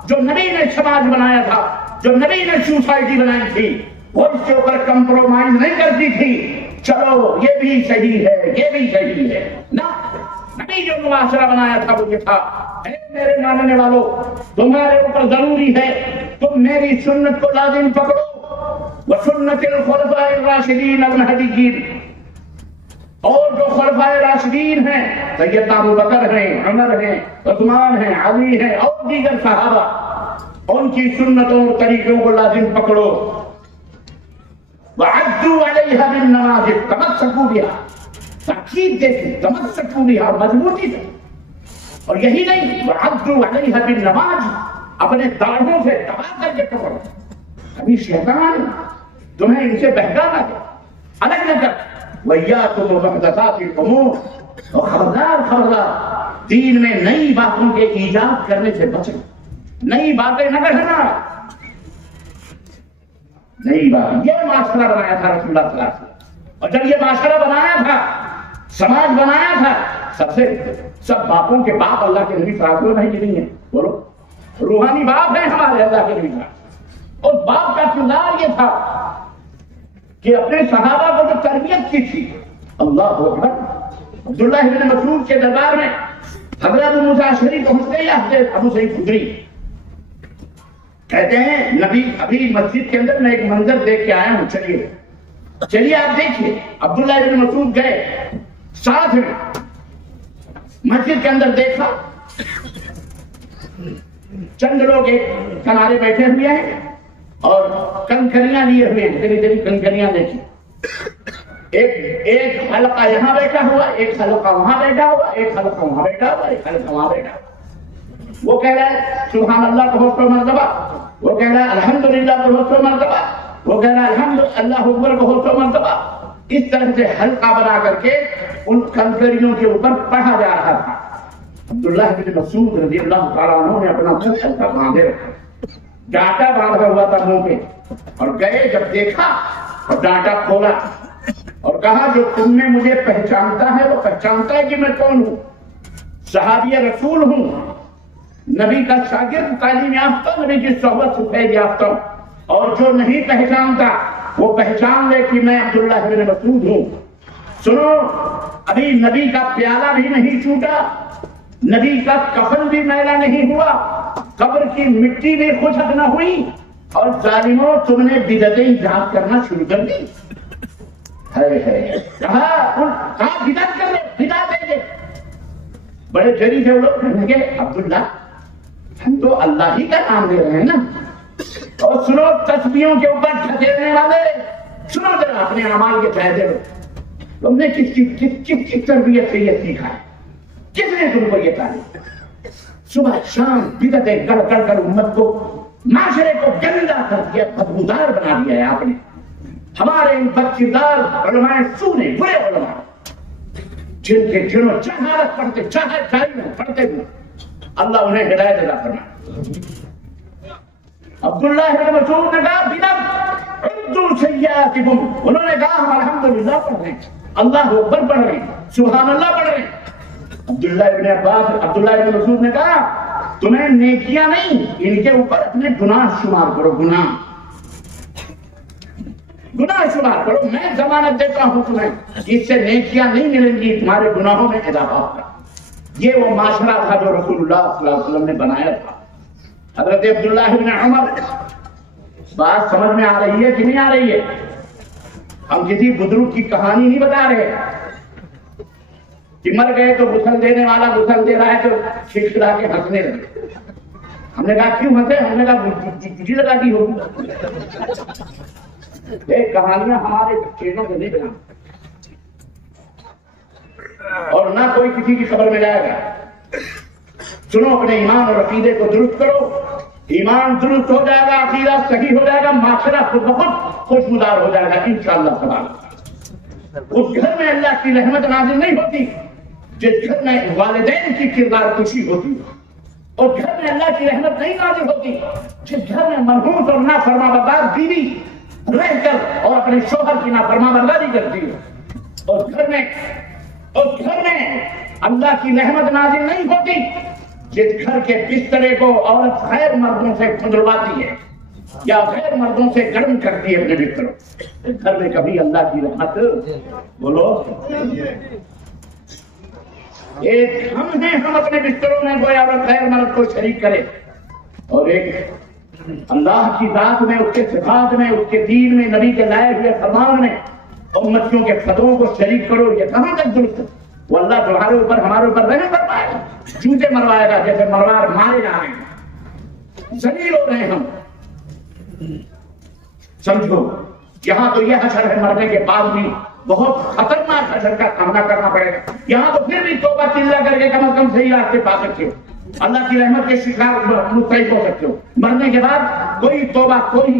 جو نبی نے سماج بنایا تھا جو نبی نے سوسائٹی بنائی تھی وہ اس کے اوپر کمپرومائز نہیں کرتی تھی چلو یہ بھی صحیح ہے یہ بھی صحیح ہے نہ نبی جو معاشرہ بنایا تھا وہ یہ تھا اے میرے ماننے والوں تمہارے اوپر ضروری ہے تم میری سنت کو لازم پکڑو وسنت الخلفاء الراشدین المہدیین اور جو خلفاء راشدین ہیں سیدنا ابو بکر ہیں عمر ہیں عثمان ہیں علی ہیں اور دیگر صحابہ ان کی سنتوں اور طریقوں کو لازم پکڑو وعدوا علیہا بالنواجذ تمسکوا بها تاکید دیکھیں تمسکوا بها مضبوطی سے اور یہی نہیں وعدوا علیہا بالنواجذ اپنے داڑھوں سے دبا کر کے پکڑو ابھی شیطان تمہیں ان سے بہکانا ہے، الگ نہ کر۔ وَإِيَّاكُمْ وَمُحْدَثَاتِ الْأُمُورِ، اور خبردار دین میں نئی باتوں کے ایجاد کرنے سے بچنا، نئی باتیں نہ کہنا، نئی بات۔ یہ معاشرہ بنایا تھا رسول اللہ صلی اللہ علیہ وسلم، اور جب یہ معاشرہ بنایا تھا، سماج بنایا تھا، سب باپوں کے باپ اللہ کے نبی صلی اللہ علیہ وسلم ہے کہ نہیں ہے؟ بولو، روحانی باپ ہیں ہمارے اللہ کے نبی صلی اللہ علیہ وسلم۔ اور باپ کا کردار یہ تھا کہ اپنے صحابہ کو جو تربیت کی تھی، اللہ اکبر، عبداللہ بن مسعود کے دربار میں حضرت ابو موسیٰ اشعری پہنچتے ہی حضرت ابو سعید خدری کہتے ہیں نبی ابھی مسجد کے اندر میں ایک منظر دیکھ کے آیا ہوں، چلیے آپ دیکھیے۔ عبداللہ بن مسعود گئے، ساتھ میں مسجد کے اندر دیکھا چند لوگ ایک کنارے بیٹھے ہوئے ہیں اور کنکریاں لیے ہوئے ہیں، تیری کنکریاں دیکھی، ایک حلقہ یہاں بیٹھا ہوا، ایک حلقہ وہاں بیٹھا ہوا، ایک حلقہ وہاں بیٹھا ہوا، ایک حلقہ وہاں بیٹھا ہوا۔ وہ کہہ رہا ہے سبحان اللہ کو ہو سو مرتبہ، وہ کہہ رہا ہے الحمدللہ کو ہو سو مرتبہ، وہ کہہ رہا ہے الحمدللہ اللہ اکبر کو ہو سو مرتبہ۔ اس طرح سے حلقہ بنا کر کے ان کنکریوں کے اوپر پڑھا جا رہا تھا۔ عبداللہ بن مسعود رضی اللہ تعالیٰ عنہ نے اپنا منہ حلقہ باندھے رکھا، ڈانٹا باندھا ہوا تھا منہ پہ، اور گئے جب دیکھا اور ڈانٹا کھولا اور کہا جو تم نے مجھے پہچانتا ہے وہ پہچانتا ہے کہ میں کون ہوں، صحابی رسول ہوں، نبی کا شاگرد، تعلیم یافتہ، نبی کی صحبت سے فیض یافتہ ہوں، اور جو نہیں پہچانتا وہ پہچان لے کہ میں عبداللہ بن مسعود ہوں۔ سنو، ابھی نبی کا پیالہ بھی نہیں ٹوٹا، نبی کا کفن بھی میلا نہیں ہوا، قبر کی مٹی بھی خشک نہ ہوئی، اور ظالموں تم نے بدعتیں ایجاد کرنا شروع کر دی۔ کہا بدعت کر لے، بدعت دے دے۔ بڑے جری تھے وہ لوگ، کہنے کے عبداللہ ہم تو اللہ ہی کا نام لے رہے ہیں نا، اور سنو تسبیحوں کے اوپر ڈھکیلنے والے، سنو ذرا اپنے اعمال کے فائدے میں تم نے کس تربیت سے یہ سیکھا ہے، کس نے تم کو یہ تعلیم؟ صبح شام بدعتیں کر کر کر امت کو، معاشرے کو گندا کر دیا، بدبودار بنا دیا ہے آپ نے۔ ہمارے ان بدکردار علماء سو نے، برے علماء، جن کے جنوں چہارت پڑھتے، چاہے چاہیے پڑھتے ہوئے، اللہ انہیں ہدایت عطا فرمائے۔ عبداللہ بن مسعود نے کہا بدعت عدوا سیئاتکم، انہوں نے کہا ہم الحمدللہ پڑھ رہے ہیں، اللہ اکبر پڑھ رہے ہیں، سبحان اللہ پڑھ رہے ہیں۔ عبداللہ بن مسعود نے کہا تمہیں نیکیاں نہیں، ان کے اوپر اپنے گناہ شمار کرو، گناہ شمار کرو، میں ضمانت دیتا ہوں تمہیں، اس سے نیکیاں نہیں ملیں گی، تمہارے گناہوں میں اضافہ ہوگا۔ یہ وہ معاشرہ تھا جو رسول اللہ صلی اللہ علیہ وسلم نے بنایا تھا۔ حضرت عبداللہ بن عمر، بات سمجھ میں آ رہی ہے کہ نہیں آ رہی ہے؟ ہم کسی بزرگ کی کہانی نہیں بتا رہے کہ مر گئے تو غسل دینے والا غسل دے رہا ہے تو کھلکھلا کے ہنسنے لگے۔ ہم نے کہا کیوں ہنسے؟ ہم نے کہا تجھے لگا دی ہوگی۔ یہ کہانیاں ہمارے چیزوں سے نہیں بنا، اور نہ کوئی کسی کی خبر میں جائے گا۔ سنو، اپنے ایمان اور عقیدے کو درست کرو، ایمان درست ہو جائے گا، عقیدہ صحیح ہو جائے گا، معاشرہ خود بخود خوشگوار ہو جائے گا انشاءاللہ تبارک۔ اس گھر میں اللہ کی رحمت نازل نہیں ہوتی جس گھر میں والدین کی کردار خوشی ہوتی، اور گھر میں اللہ کی رحمت نہیں نازل ہوتی جس گھر میں منحوس اور نافرما بردار بیوی رہ کر اور اپنے شوہر کی نافرما برداری کرتی ہے، اور گھر میں اللہ کی رحمت نازل نہیں ہوتی جس گھر کے بسترے کو عورت غیر مردوں سے کھندرواتی ہے یا غیر مردوں سے گرم کرتی ہے اپنے بستروں، اس گھر میں کبھی اللہ کی رحمت، بولو، ایک ہم ہیں، ہم اپنے بستروں میں کوئی عورت غیر مرد کو شریک کرے، اور ایک اللہ کی ذات میں، اس کے صفات میں، اس کے دین میں، نبی کے لائے ہوئے فرمان میں امتیوں کے خطوں کو شریک کرو، یہ کہاں تک درست ہے؟ وہ اللہ تمہارے اوپر، ہمارے اوپر رحم فرمائے گا، جوتے مروائے گا جیسے مروار مارے جا رہے ہیں، ذلیل ہو رہے ہیں ہم۔ سمجھو، یہاں تو یہ حشر ہے، مرنے کے بعد بھی بہت خطرناک حشر کا سامنا کرنا پڑے گا۔ یہاں تو پھر بھی توبہ چلا کر کے کم از کم صحیح راستے پا سکتے ہو، اللہ کی رحمت کے شکار مستحق ہو سکتے ہو۔ مرنے کے بعد کوئی توبہ، کوئی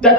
10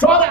14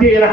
13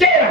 13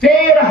13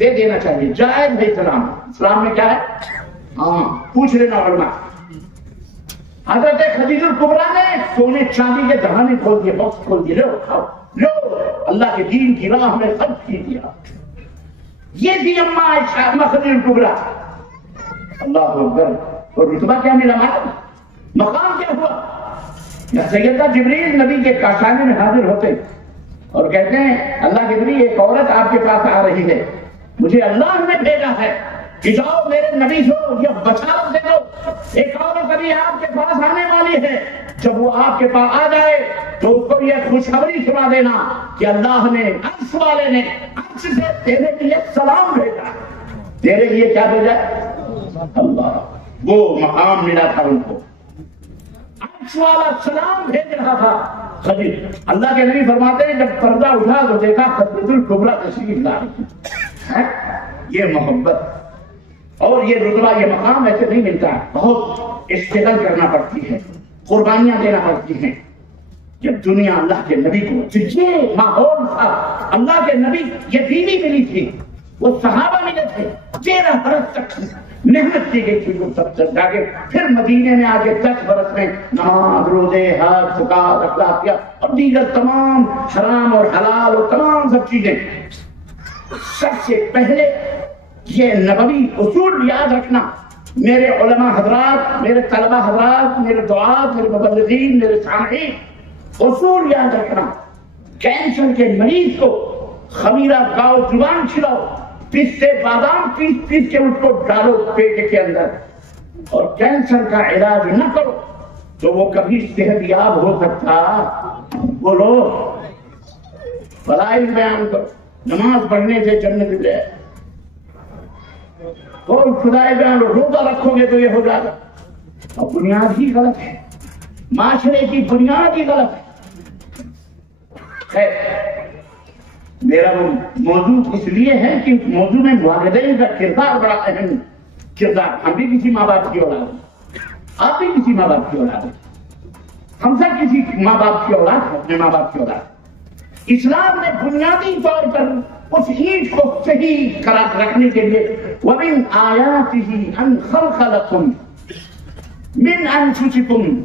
دے دینا چاہیے، جائز ہے اسلام۔ اسلام میں کیا ہے؟ ہاں پوچھ لینا علماء۔ حضرت خدیجہ الکبریٰ نے سونے چاندی کے دہانے کھول دیے، باکس کھول دیے، لو کھاؤ، لو اللہ کے دین کی راہ میں خرچ کیجیے۔ یہ تھی اماں عائشہ، اماں خدیجہ الکبریٰ۔ اللہ اکبر۔ اور رتبہ کیا ملا معلوم؟ مقام کیا ہوا؟ سیدنا جبریل نبی کے کاشانے میں حاضر ہوتے اور کہتے ہیں اللہ کے نبی ایک عورت آپ کے پاس آ رہی ہے، مجھے اللہ نے بھیجا ہے کہ جاؤ میرے نبی کو یہ بشارت دے دو، ایک عورت ابھی آپ کے پاس آنے والی ہے، جب وہ آپ کے پاس آ جائے تو اس کو یہ خوشخبری سنا دینا کہ اللہ نے عرش والے نے عرش سے تیرے لیے سلام بھیجا، تیرے لیے کیا بھیجا؟ اللہ۔ وہ مقام ملا تھا ان کو، عرش والا سلام بھیج رہا تھا۔ خدیجہ، اللہ کے نبی فرماتے ہیں جب پردہ اٹھا تو دیکھا خدیجہ الکبریٰ تشریف لا رہی ہے۔ یہ محبت اور یہ رتبہ، یہ مقام ایسے نہیں ملتا ہے، بہت اسٹرگل کرنا پڑتی ہے، قربانیاں دینا پڑتی ہیں۔ جب دنیا اللہ کے نبی کو یہ ماحول تھا، اللہ کے نبی یہ بیوی ملی تھی، وہ صحابہ ملے تھے، 13 برس تک محنت کی گئی تھی، وہ سب چل جا کے پھر مدینے میں آگے 10 برس میں نماز، روزے، حج، زکات، اخلاقیات اور دیگر تمام حرام اور حلال اور تمام سب چیزیں۔ سب سے پہلے یہ نبوی اصول یاد رکھنا، میرے علماء حضرات، میرے طلبہ حضرات، میرے دعات، میرے مبلغین، میرے سامعین، اصول یاد رکھنا۔ کینسر کے مریض کو خمیرہ گاؤ زبان کھلاؤ، پستے بادام پیس کے اس کو ڈالو پیٹ کے اندر، اور کینسر کا علاج نہ کرو تو وہ کبھی صحت یاب ہو سکتا؟ بولو، فضائل بیان کرو، نماز پڑھنے سے جنت ملے، اور فضائل بیان، روزہ رکھو گے تو یہ ہو جائے گا۔ اور بنیاد ہی غلط ہے، معاشرے کی بنیاد ہی غلط ہے۔ خیر، میرا وہ موضوع اس لیے ہے کہ اس موضوع میں والدین کا کردار بڑا اہم کردار۔ ہم بھی کسی ماں باپ کی اولاد ہیں، آپ بھی کسی ماں باپ کی اولاد ہیں، ہم سب کسی ماں باپ کی اولاد ہیں، اپنے ماں باپ کی اولاد۔ اسلام نے بنیادی طور پر اس اینٹ کو صحیح قرار رکھنے کے لیے وَمِنْ آيَاتِهِ أَنْ خَلْقَ لَكُمْ مِنْ أَنفُسِكُمْ،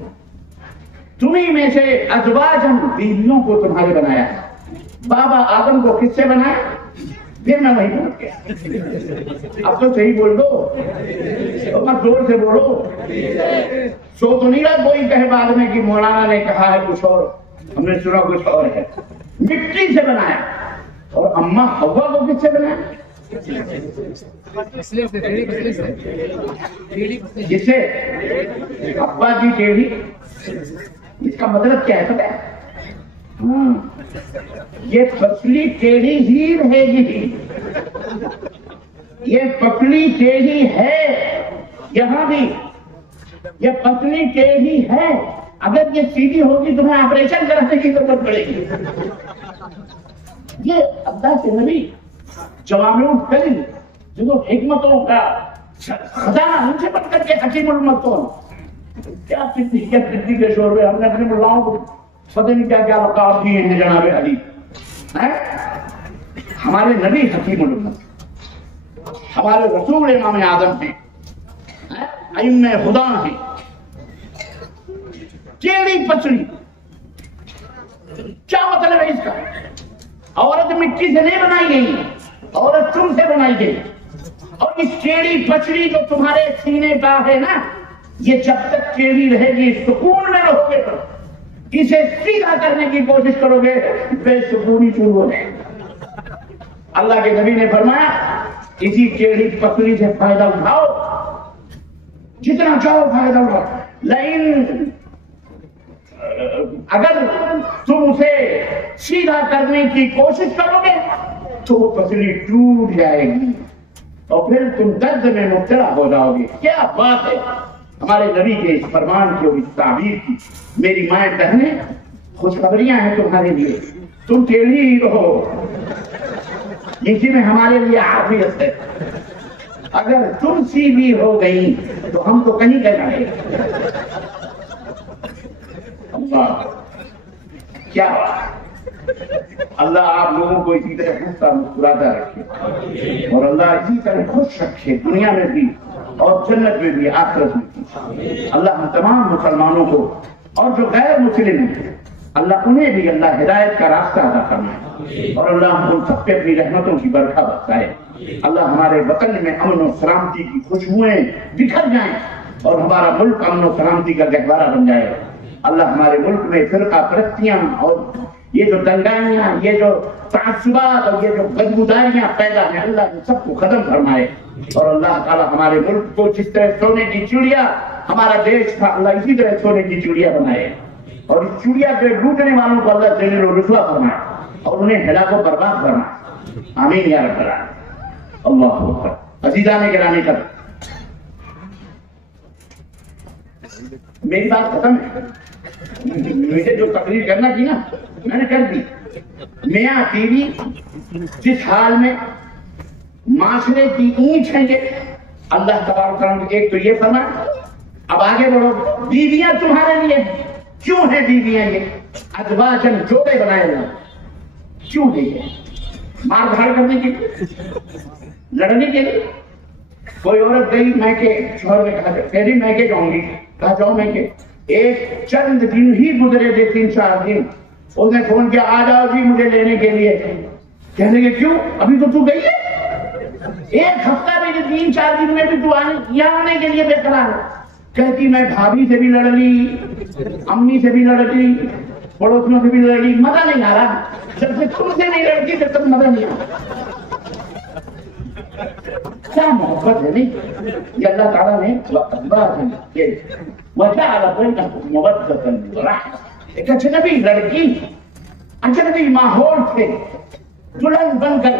تمہیں میں سے ازواجاً، بیویوں کو تمہارے بنایا ہے۔ بابا آدم کو کس سے بنایا؟ پھر میں وہی بول گیا، اب تو صحیح بول دو، اور زور سے بولو، سو تو نہیں رہا کوئی کہے بعد میں کہ مولانا نے کہا ہے کچھ اور، ہم نے سنا کچھ اور ہے۔ مٹی سے بنایا۔ اور اماں حوا کو کس سے بنایا؟ جس سے ابا کی ٹیڑھی، اس کا مطلب کیا ہے پتہ ہے؟ یہ پتلی ٹیڑھی ہی رہے گی، یہ پتلی ٹیڑھی ہے، یہاں بھی یہ پتلی ٹیڑھی ہے، اگر یہ سیدھی ہوگی تمہیں آپریشن کرانے کی ضرورت پڑے گی۔ یہ اللہ کے نبی جوامع الکلم، جو حکمتوں کا خزانہ، ان سے بڑھ کر کے حکیم الامتوں، کیا پتی کے شور میں ہم نے اپنے ملاؤں کو پتہ نہیں کیا کیا لقاب دیے ہیں جناب علی۔ ہمارے نبی حکیم الامت، ہمارے رسول امام اعظم ہیں، ائمہ خدا ہیں۔ ٹیڑھی پچڑی کیا مطلب ہے اس کا؟ عورت مٹی سے نہیں بنائی گئی، عورت تم سے بنائی گئی، اور اس ٹیڑھی پچڑی جو تمہارے سینے کا ہے نا، یہ جب تک ٹیڑھی رہے گی سکون میں رہو گے، اسے سیدھا کرنے کی کوشش کرو گے بے سکونی شروع ہو جائے گی۔ اللہ کے نبی نے فرمایا اسی ٹیڑھی پکڑی سے فائدہ اٹھاؤ، جتنا چاہو فائدہ اٹھاؤ، لیکن اگر تم اسے سیدھا کرنے کی کوشش کرو گے تو وہ پسلی ٹوٹ جائے گی اور پھر تم درد میں مبتلا ہو جاؤ گے۔ کیا بات ہے ہمارے نبی کے اس فرمان کی اور اس تعبیر کی۔ میری مائیں بہنیں، خوشخبریاں ہیں تمہارے لیے، تم ٹیڑھی ہی رہو، اسی میں ہمارے لیے عافیت ہے۔ اگر تم سیدھی ہو گئی تو ہم تو کہیں گئے جائیں گے۔ اللہ کیا اللہ آپ لوگوں کو اسی طرح ہنستا مسکراتا رکھے اور اللہ اسی طرح خوش رکھے دنیا میں بھی اور جنت میں بھی آخرت میں بھی۔ اللہ ہم تمام مسلمانوں کو اور جو غیر مسلم ہیں اللہ انہیں بھی اللہ ہدایت کا راستہ عطا فرمائے اور اللہ ہم ان سب پہ اپنی رحمتوں کی برکھا برسائے۔ اللہ ہمارے وطن میں امن و سلامتی کی خوشبوئیں بکھر جائیں اور ہمارا ملک امن و سلامتی کا گہوارہ بن جائے۔ اللہ ہمارے ملک میں فرقہ پرستیاں اور یہ جو دنگائیاں، یہ جو تعصبات اور یہ جو بدبوداریاں پیدا ہیں، اللہ ان سب کو ختم فرمائے اور اللہ تعالیٰ ہمارے ملک کو جس طرح سونے کی چڑیا ہمارا دیش تھا اللہ اسی طرح سونے کی چڑیا بنائے اور اس چڑیا کے لوٹنے والوں کو اللہ ذلیل و رسوا فرمائے اور انہیں ہلاک و برباد فرمائے۔ آمین یا رب العالمین۔ اللہ اکبر۔ عزیزان گرامی کا میری بات ختم ہے، مجھے جو تقریر کرنا تھی نا میں نے کر دی۔ میاں بیوی جس حال میں معاشرے کی اینٹ ہیں یہ اللہ تبارک و تعالیٰ نے ایک تو یہ فرمایا، اب آگے بڑھو، بیویاں تمہارے لیے کیوں ہیں؟ بیویاں یہ ازواجن جوڑے بنائے گا کیوں ہے؟ یہ مار دھاڑ کرنے کے لیے، لڑنے کے لیے۔ کوئی عورت گئی میں کہ شوہر نے کہا تیری میں کہ جاؤں گی، کہا جاؤ میں کہ ایک چند دن ہی گزرے تھے 3-4 دن، اس نے فون کیا آ جاؤ جی مجھے لینے کے لیے۔ کہنے کے کیوں ابھی تو گئی ہے، ایک ہفتہ بھی 3-4 دن میں بھی تو یہاں آنے کے لیے بے قرار ہے۔ کہتی میں بھابھی سے بھی لڑ لی، امی سے بھی لڑ لی، پڑوسیوں سے بھی لڑ لی، مزہ نہیں آ رہا۔ جب سے تم سے نہیں لڑتی جب تک مزہ نہیں آ رہا۔ کیا محبت ہے نہیں یہ اللہ تعالیٰ نے ایک اجنبی لڑکی اجنبی ماحول سے دلہن بن کر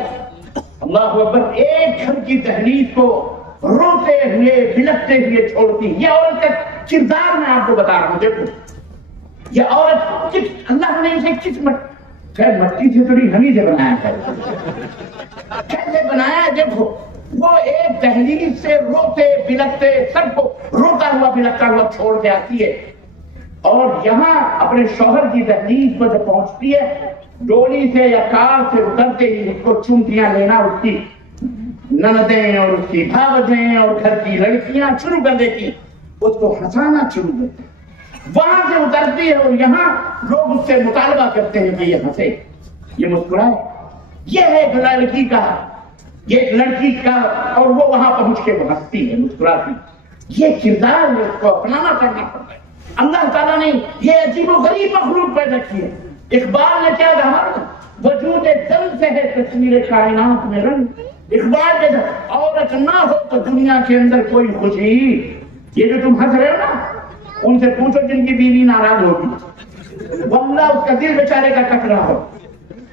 اللہ اکبر ایک گھر کی دہلیز کو روتے ہوئے بلکتے ہوئے چھوڑتی۔ یہ عورت کا کردار میں آپ کو بتا رہا ہوں، دیکھو یہ عورت اللہ نے اسے کس مٹی سے تھوڑی ہمیں سے بنایا ہے، کیسے بنایا؟ دیکھو وہ ایک دہلیز سے روتے بلکتے سب کو روتا ہوا بلکتا ہوا چھوڑ کے آتی ہے اور یہاں اپنے شوہر کی دہلیز پر جب پہنچتی ہے ڈولی سے یا کار سے اترتے ہی اس کو چومٹیاں لینا اس کی نندیں اور اس کی بھاوجیں اور گھر کی لڑکیاں شروع کر دیتی، اس کو ہنسانا شروع کرتے ہیں۔ وہاں سے اترتی ہے اور یہاں لوگ اس سے مطالبہ کرتے ہیں کہ یہ ہنسے، یہ مسکرائے۔ یہ ہے ایک لڑکی کا، یہ ایک لڑکی کا، اور وہ وہاں پہنچ کے وہ ہنستی ہے مسکراتی۔ یہ کردار ہے، اس کو اپنانا کرنا پڑتا ہے۔ اللہ تعالیٰ نے یہ عجیب و غریب مخلوق پیدا کی ہے۔ اقبال نے کیا کہا؟ وجود دل سے ہے تصویر کائنات میں رنگ۔ اقبال نے عورت نہ ہو تو دنیا کے اندر کوئی خوشی۔ یہ جو تم ہنس رہے ہو نا ان سے پوچھو جن کی بیوی ناراض ہوگی، واللہ اس کا دل بیچارے کا کٹ رہا ہو۔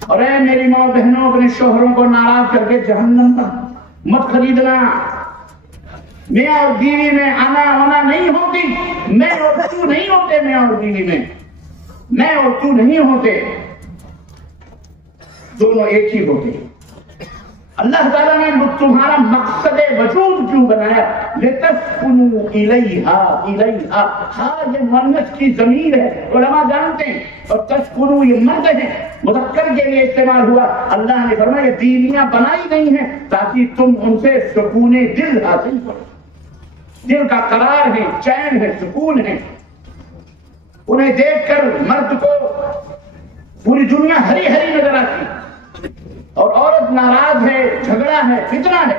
اور اے میری ماں بہنوں اپنے شوہروں کو ناراض کر کے جہنم مت خریدنا۔ میاں اور بیوی میں آنا ہونا نہیں ہوتی، میں اور تو نہیں ہوتے، میں اور بیوی میں اور تو نہیں ہوتے، دونوں ایک ہی ہوتے۔ اللہ تعالیٰ نے تمہارا مقصد وجود کیوں بنایا؟ لِتَسْكُنُوا إِلَيْهَا۔ ہاں یہ مؤنث کی ضمیر ہے، علماء جانتے ہیں، اور تسکنو یہ مرد ہے، مذکر کے لیے استعمال ہوا۔ اللہ نے فرمایا یہ بیویاں بنائی گئی ہیں تاکہ تم ان سے سکون دل حاصل کرو، دل کا قرار ہے، چین ہے، سکون ہے۔ انہیں دیکھ کر مرد کو پوری دنیا ہری ہری نظر آتی، اور عورت ناراض ہے، جھگڑا ہے، فتنہ ہے،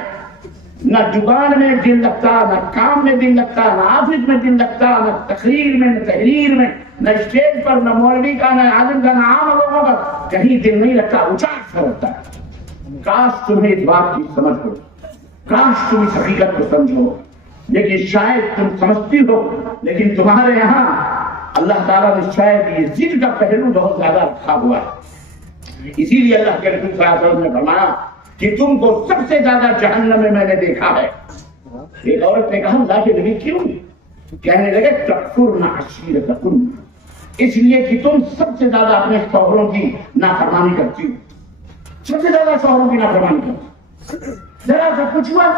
نہ زبان میں دل لگتا، نہ کام میں دل لگتا، نہ آفس میں دل لگتا، نہ تقریر میں، نہ تحریر میں، نہ اسٹیج پر، نہ مولوی کا، نہ عالم کا، نہ عام لوگوں کا، کہیں دل نہیں لگتا، اچاٹ سا ہوتا ہے۔ کاش تمہیں اس بات کی سمجھ ہو، کاش تم اس حقیقت کو سمجھو، لیکن شاید تم سمجھتی ہو لیکن تمہارے یہاں اللہ تعالیٰ نے شاید یہ ضد کا پہلو بہت زیادہ رکھا ہوا ہے۔ اسی لیے اللہ کے رسول صلی اللہ علیہ وسلم نے فرمایا کہ تم کو سب سے زیادہ جہنم میں میں نے دیکھا ہے۔ ایک عورت نے کہا اللہ کے نبی کیوں؟ کہنے لگے تکفرن عشیرتکن، اس لیے کہ تم سب سے زیادہ اپنے شوہروں کی نافرمانی کرتی ہو، سب سے زیادہ شوہروں کی نافرمانی کرتی ہو۔ ذرا سا کچھ ہوا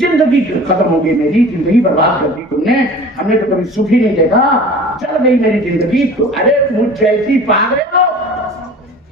زندگی ختم ہو گئی، میری زندگی برباد کر دی تم نے، ہم نے تو کبھی سکھی نہیں دیکھا، چل گئی میری زندگی۔ تو ارے مجھ جیسی پاگل ہو،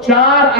4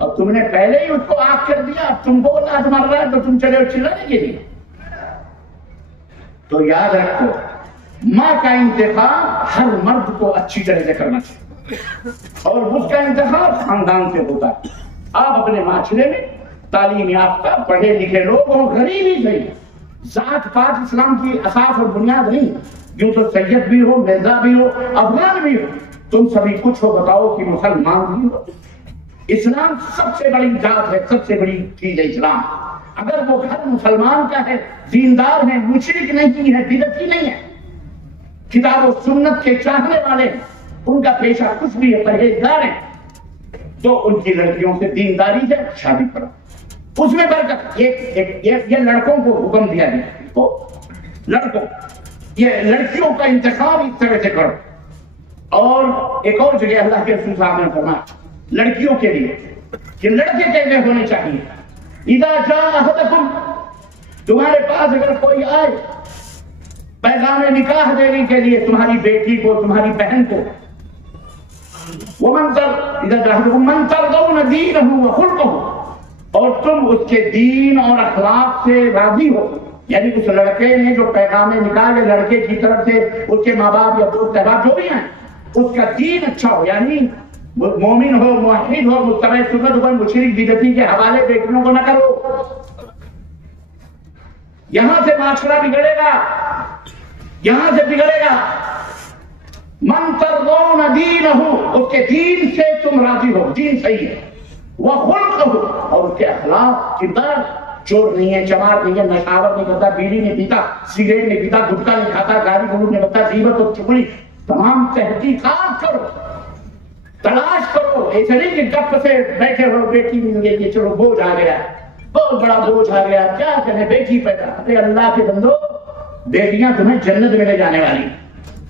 اور تم نے پہلے ہی اس کو آگ کر دیا، اب تم کو لات مار رہا ہے تو تم چلے ہو چلانے کے لیے. تو یاد رکھو ماں کا انتخاب ہر مرد کو اچھی طرح سے کرنا چاہیے، اور اس کا انتخاب خاندان سے ہوتا ہے. آپ اپنے معاشرے میں تعلیم یافتہ پڑھے لکھے لوگ اور غریب ہی صحیح، ذات پات اسلام کی اساس اور بنیاد نہیں. یوں تو سید بھی ہو، مرزا بھی ہو، افغان بھی ہو، تم سبھی کچھ ہو، بتاؤ کہ مسلمان بھی ہو. اسلام سب سے بڑی ذات ہے، سب سے بڑی چیز ہے اسلام. اگر وہ گھر مسلمان کا ہے، دیندار ہے، مشرک نہیں ہے، بدعتی نہیں ہے، کتاب و سنت کے چاہنے والے ہیں، ان کا پیشہ کچھ بھی ہے، پرہیزگار ہیں، تو ان کی لڑکیوں سے دینداری سے شادی کرو، اس میں برکت. یہ لڑکوں کو حکم دیا گیا، تو لڑکوں یہ لڑکیوں کا انتخاب اس طرح سے کرو. اور ایک اور جگہ اللہ کے رسول صاحب نے فرمایا لڑکیوں کے لیے کہ لڑکے کیسے ہونے چاہیے. اذا جاء احدکم، تمہارے پاس اگر کوئی آئے پیغام نکاح دینے کے لیے تمہاری بیٹی کو، تمہاری بہن کو، ومن ترضون دینہ وخلقہ، اور تم اس کے دین اور اخلاق سے راضی ہو، یعنی اس لڑکے نے جو پیغام نکاح ہے لڑکے کی طرف سے اس کے ماں باپ یا دوست احباب جو بھی ہیں، اس کا دین اچھا ہو، یعنی مومن ہو، موحد ہو، متبع سنت ہو، مشرک بدعتی کے حوالے بیٹیوں کو نہ کرو. یہاں سے معاشرہ بگڑے گا، یہاں سے بگڑے گا. من ترضون دینہ، اس کے دین سے تم راضی ہو، دین صحیح ہے، وخلقہ، اور اس کے اخلاق کردار، چور نہیں ہے، چمار نہیں ہے، نشاور نہیں کرتا، بیڑی نہیں پیتا، سگریٹ نہیں پیتا، گٹکا نہیں کھاتا، گالی گلوچ نہیں کرتا، غیبت اور چغلی. تمام تحقیقات کرو، تلاش کرو. ایسے نہیں کہ گپ سے بیٹھے ہو بیٹی مل گئی، چلو بوجھ آ گیا، بہت بڑا بوجھ آ گیا، کیا کریں بیٹی پیدا. ارے اللہ کے بندو، بیٹیاں تمہیں جنت میں لے جانے والی.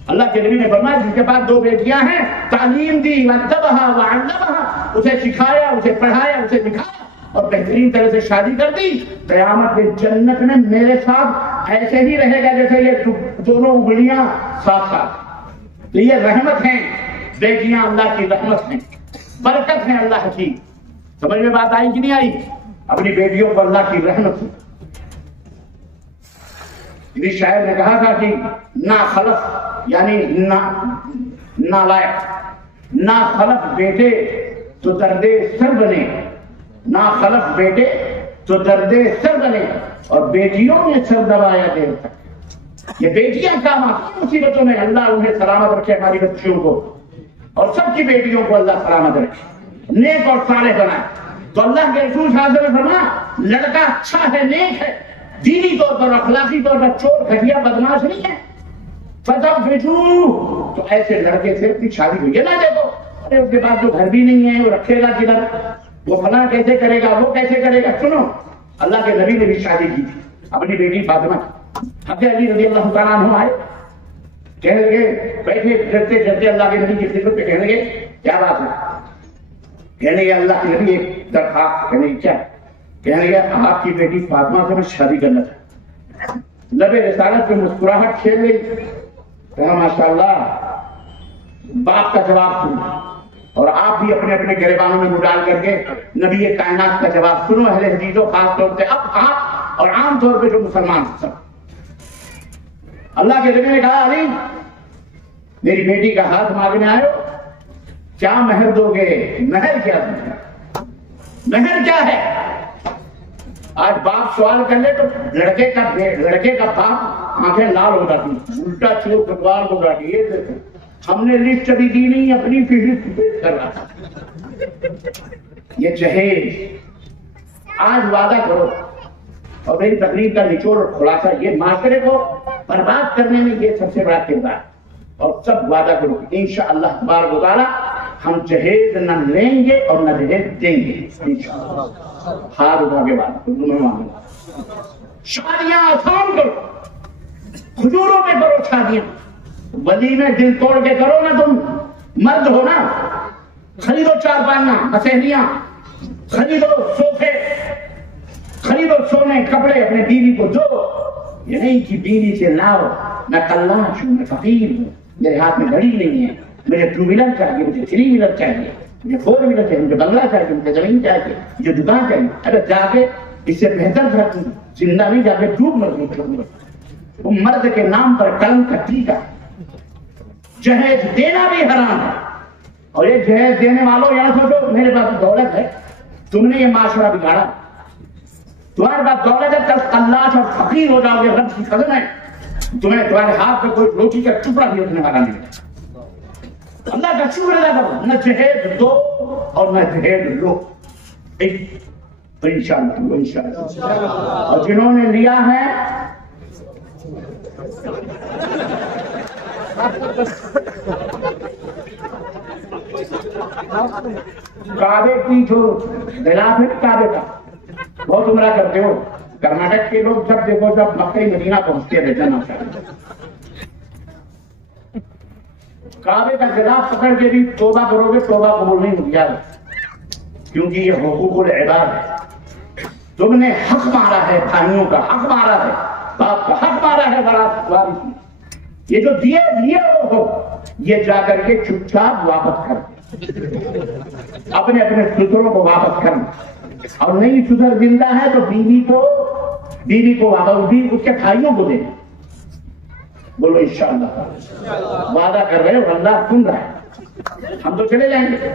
اللہ کے نبی نے فرمایا جس کے پاس 2 بیٹیاں ہیں، تعلیم دی، وادبھا وعلمھا، اسے سکھایا، اسے پڑھایا، اسے دکھایا اور بہترین طرح سے شادی کر دی، قیامت کے جنت میں میرے ساتھ ایسے ہی رہے گا جیسے یہ دونوں انگلیاں ساتھ ساتھ. یہ رحمت ہیں بیٹیاں، اللہ کی رحمت ہیں، برکت ہیں اللہ کی. سمجھ میں بات آئی کہ نہیں آئی؟ اپنی بیٹیوں کو اللہ کی رحمت ہے. اس شاعر نے کہا تھا کہ نا خلف یعنی نالائق، نا خلف بیٹے تو درد سر بنے، نا خلف بیٹے تو درد سر بنے، اور بیٹیوں نے سر دبایا دیر تک. یہ بیٹیاں کام آتی مصیبتوں میں. اللہ انہیں سلامت رکھے، ہماری بچیوں کو اور سب کی بیٹیوں کو اللہ سلامت رکھے، نیک اور صالح بنائے. تو اللہ کے رسول صلی اللہ علیہ وسلم نے فرمایا لڑکا اچھا ہے، نیک ہے، دینی طور پر، اخلاقی طور پر چور گھٹیا بدماش نہیں ہے. فَتَبْتُوهُ، تو ایسے لڑکے سے اپنی شادی ہوئی ہے. نہ دیکھو ارے اس کے پاس جو گھر بھی نہیں ہے، وہ رکھے گا کدھر، وہ فلاں کیسے کرے گا، وہ کیسے کرے گا. سنو، اللہ کے نبی نے بھی شادی کی تھی اپنی بیٹی فاطمہ کی. حضرت علی رضی اللہ تعالیٰ عنہ آئے، کہنے لگے، بیٹھے ڈرتے ڈرتے اللہ کے نبی کی خدمت پہ، کہنے لگے کیا بات ہے؟ کہنے لگے اللہ کے نبی ایک درخواست. کہنے لگے کیا؟ کہنے لگے آپ کی بیٹی فاطمہ سے میں شادی کرنا چاہتا ہوں. لب رسالت پہ مسکراہٹ کھیل گئی. کہا ماشاءاللہ، باپ کا جواب سنو، اور آپ بھی اپنے اپنے گریبانوں میں ڈال کر کے نبی کائنات کا جواب سنو. اہل حدیثوں خاص طور سے اب آپ اور عام طور پہ جو مسلمان سب، اللہ کے نبی نے کہا علی میری بیٹی کا ہاتھ مانگنے آئے ہو، کیا مہر دو گے؟ مہر کیا دو؟ مہر کیا ہے؟ آج باپ سوال کر لے تو لڑکے کا باپ آنکھیں لال ہو جاتی، الٹا چور بھگوان کو ڈاٹی. یہ دیکھو ہم نے لسٹ ابھی دی نہیں، اپنی فہرست پیش کر رہا تھا. یہ جہیز. آج وعدہ کرو، اور میری تقریر کا نچوڑ اور خلاصہ یہ، معاشرے کو برباد کرنے میں یہ سب سے بڑا کردار. اور سب وعدہ کرو کہ انشاءاللہ تبارک و تعالی ہم جہیز نہ لیں گے اور نہ جہیز دیں گے انشاءاللہ. ہاتھ اٹھا کے بات مانگو. شادیاں آسان کرو، حضوروں میں کرو شادیاں، ولیمے دل توڑ کے کرو نا. تم مرد ہو نا، خریدو 4 پانا مسہریاں، خریدو صوفے، خریدو سونے کپڑے، اپنے بیوی کو دو. یہ نہیں کہ بیوی سے لاؤ میں کلاش ہوں، میں فقیر ہوں، میرے ہاتھ میں گھڑی نہیں ہے، مجھے 2 ویلر چاہیے، مجھے 3 ویلر چاہیے. مجھے 4 ویلر چاہیے، مجھے بنگلہ چاہیے، مجھے زمین چاہیے، مجھے دکان چاہیے. اگر جا کے اس سے بہتر گھر زندہ نہیں، جا کے ڈوب مضبوط کروں گا. وہ مرد کے نام پر قلم کا ٹیکا. جہیز دینا بھی حرام ہے. اور یہ جہیز دینے والوں یہاں سوچو میرے پاس دولت ہے، تم نے یہ معاشرہ بگاڑا. تمہارے پاس دولت ہے، کل قلاش اور فقیر ہو جاؤ گے، رب کی قدم ہے، تمہیں تمہارے ہاتھ میں کوئی روٹی کا ٹکڑا بھی رکھنے والا نہیں. اللہ کا شکر ادا کرو، نہ جہیز دو اور نہ جہیز لو. انشاءاللہ انشاءاللہ. اور جنہوں نے لیا ہے کعبے کی جو غلاف ہے کعبے کا بہت عمرہ کرتے ہو. کرناٹک کے لوگ جب دیکھو جب مکہ مدینہ پہنچتے رہتے ہیں ماشاءاللہ، کعبے کا غلاف پکڑ کے بھی توبہ کرو گے توبہ قبول نہیں ہوگی یار، کیونکہ یہ حقوق العباد ہے. تم نے حق مارا ہے، بھائیوں کا حق مارا ہے، باپ کا حق مارا ہے، برات وارث. یہ جو دیے ہو یہ جا کر کے چپ چاپ واپس کر، اپنے اپنے سدھروں کو واپس کرنا. اور نہیں سدھر زندہ ہے تو بیوی کو واپس بھی اس کے بھائیوں کو دینا. بولو انشاءاللہ. وعدہ کر رہے ہو، اللہ سن رہا ہے. ہم تو چلے جائیں گے.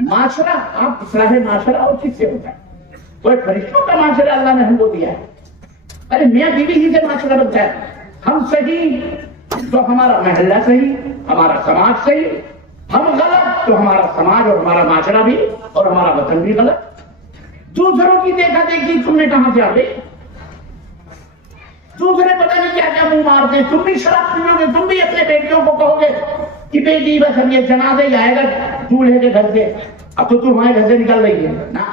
معاشرہ آپ اصلاح معاشرہ اور کس سے ہوتا ہے؟ کوئی فرشتوں کا معاشرہ اللہ نے ہم کو دیا ہے. ارے میاں بیوی ہی سے معاشرہ بنتا ہے. ہم صحیح تو ہمارا محلہ صحیح، ہمارا سماج صحیح. ہم غلط تو ہمارا سماج اور ہمارا معاشرہ بھی اور ہمارا وطن بھی غلط. دوسروں کی دیکھا دیکھی تم نے کہاں سے آ گئی؟ دوسرے پتہ نہیں کیا کیا منہ مارتے. تم بھی شراب پیو گے، تم بھی اپنے بیٹیوں کو کہو گے کہ بیٹی بس ہم یہ جنازہ ہی آئے گا دولہے کے گھر سے، اب تو تمہارے گھر سے نکل رہی ہے نا.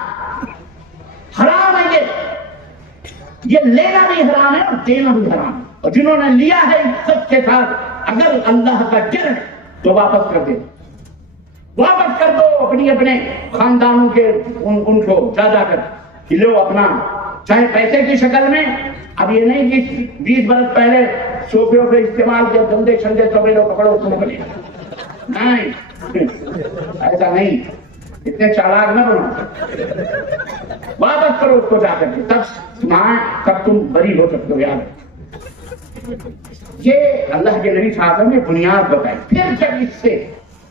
حرام ہے یہ لینا بھی حرام ہے اور دینا بھی حرام ہے. اور جنہوں نے لیا ہے عزت کے ساتھ، اگر اللہ کا ڈر ہے تو واپس کر دے، واپس کر دو اپنے خاندانوں کے ان کو جا کر کہ لو اپنا، چاہے پیسے کی شکل میں. اب یہ نہیں کہ 20 برس پہلے صوفیوں پہ استعمال کیا گندے چھندے سبے لو پکڑو تم بنے. نہیں ایسا نہیں، اتنے چالاک نہ بنو. واپس کرو اس کو جا کر کے، تب تم بری ہو سکتے ہو. یاد یہ اللہ کے نبی صلی اللہ علیہ وسلم نے بنیاد بتائی. پھر جب اس سے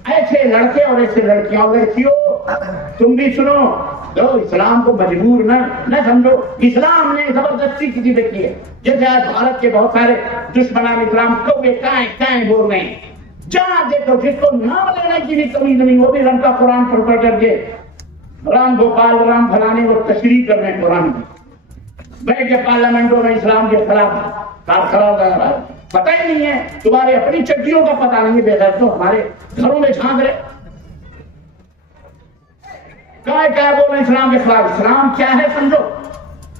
ایسے لڑکے اور ایسے لڑکیاں اور لڑکیوں تم بھی سنو، تو اسلام کو مجبور نہ سمجھو. اسلام نے زبردستی کسی پہ کی ہے. جیسے آج بھارت کے بہت سارے دشمنان اسلام کوے کائیں بول رہے ہیں. جہاں دیکھو جس کو نام لینے کی بھی کمی نہیں، وہ بھی رنگ کا قرآن پڑھ کر کے رام گوپال رام پھلانے وہ تشریح کر رہے ہیں قرآن کی. بیٹھ کے پارلیمنٹوں میں اسلام کے خلاف کار کر رہا ہے. پتہ ہی نہیں ہے، تمہارے اپنی چٹیوں کا پتہ نہیں ہے. بے غیرت تو ہمارے گھروں میں جھانک رہے کیا بول رہے ہیں اسلام کے خلاف. اسلام کیا ہے سمجھو.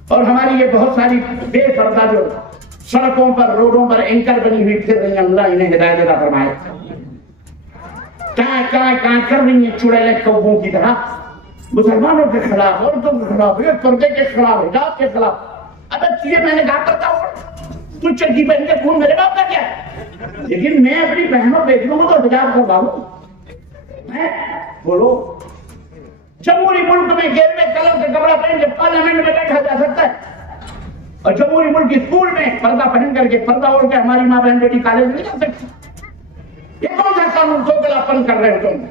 اور ہماری یہ بہت ساری بے پردہ جو سڑکوں پر روڈوں پر اینکر بنی ہوئی پھر رہی ہیں، اللہ انہیں ہدایت عطا فرمائے. کہاں کر رہی ہیں چڑیلے کووں کی طرح مسلمانوں کے خلاف، عورتوں کے خلاف، پردے کے خلاف، حجاب کے خلاف. اب چیزیں میں نے کہا کرتا ہوں، تو چٹی پہن کے خون میرے باپ کا کیا ہے؟ لیکن میں اپنی بہنوں بیٹیوں کو تو حجاب کروا لوں. میں بولو جمہوری ملک میں گیروے کلر کا کپڑا پہن کے پارلیمنٹ میں بیٹھا جا سکتا ہے، اور جمہوری ملک اسکول میں پردہ پہن کر کے پردہ اوڑھ کے ہماری ماں بہن بیٹی کالج میں نہیں جا سکتی. یہ کون سا قانون دوگلاپن کر رہے ہو تم؟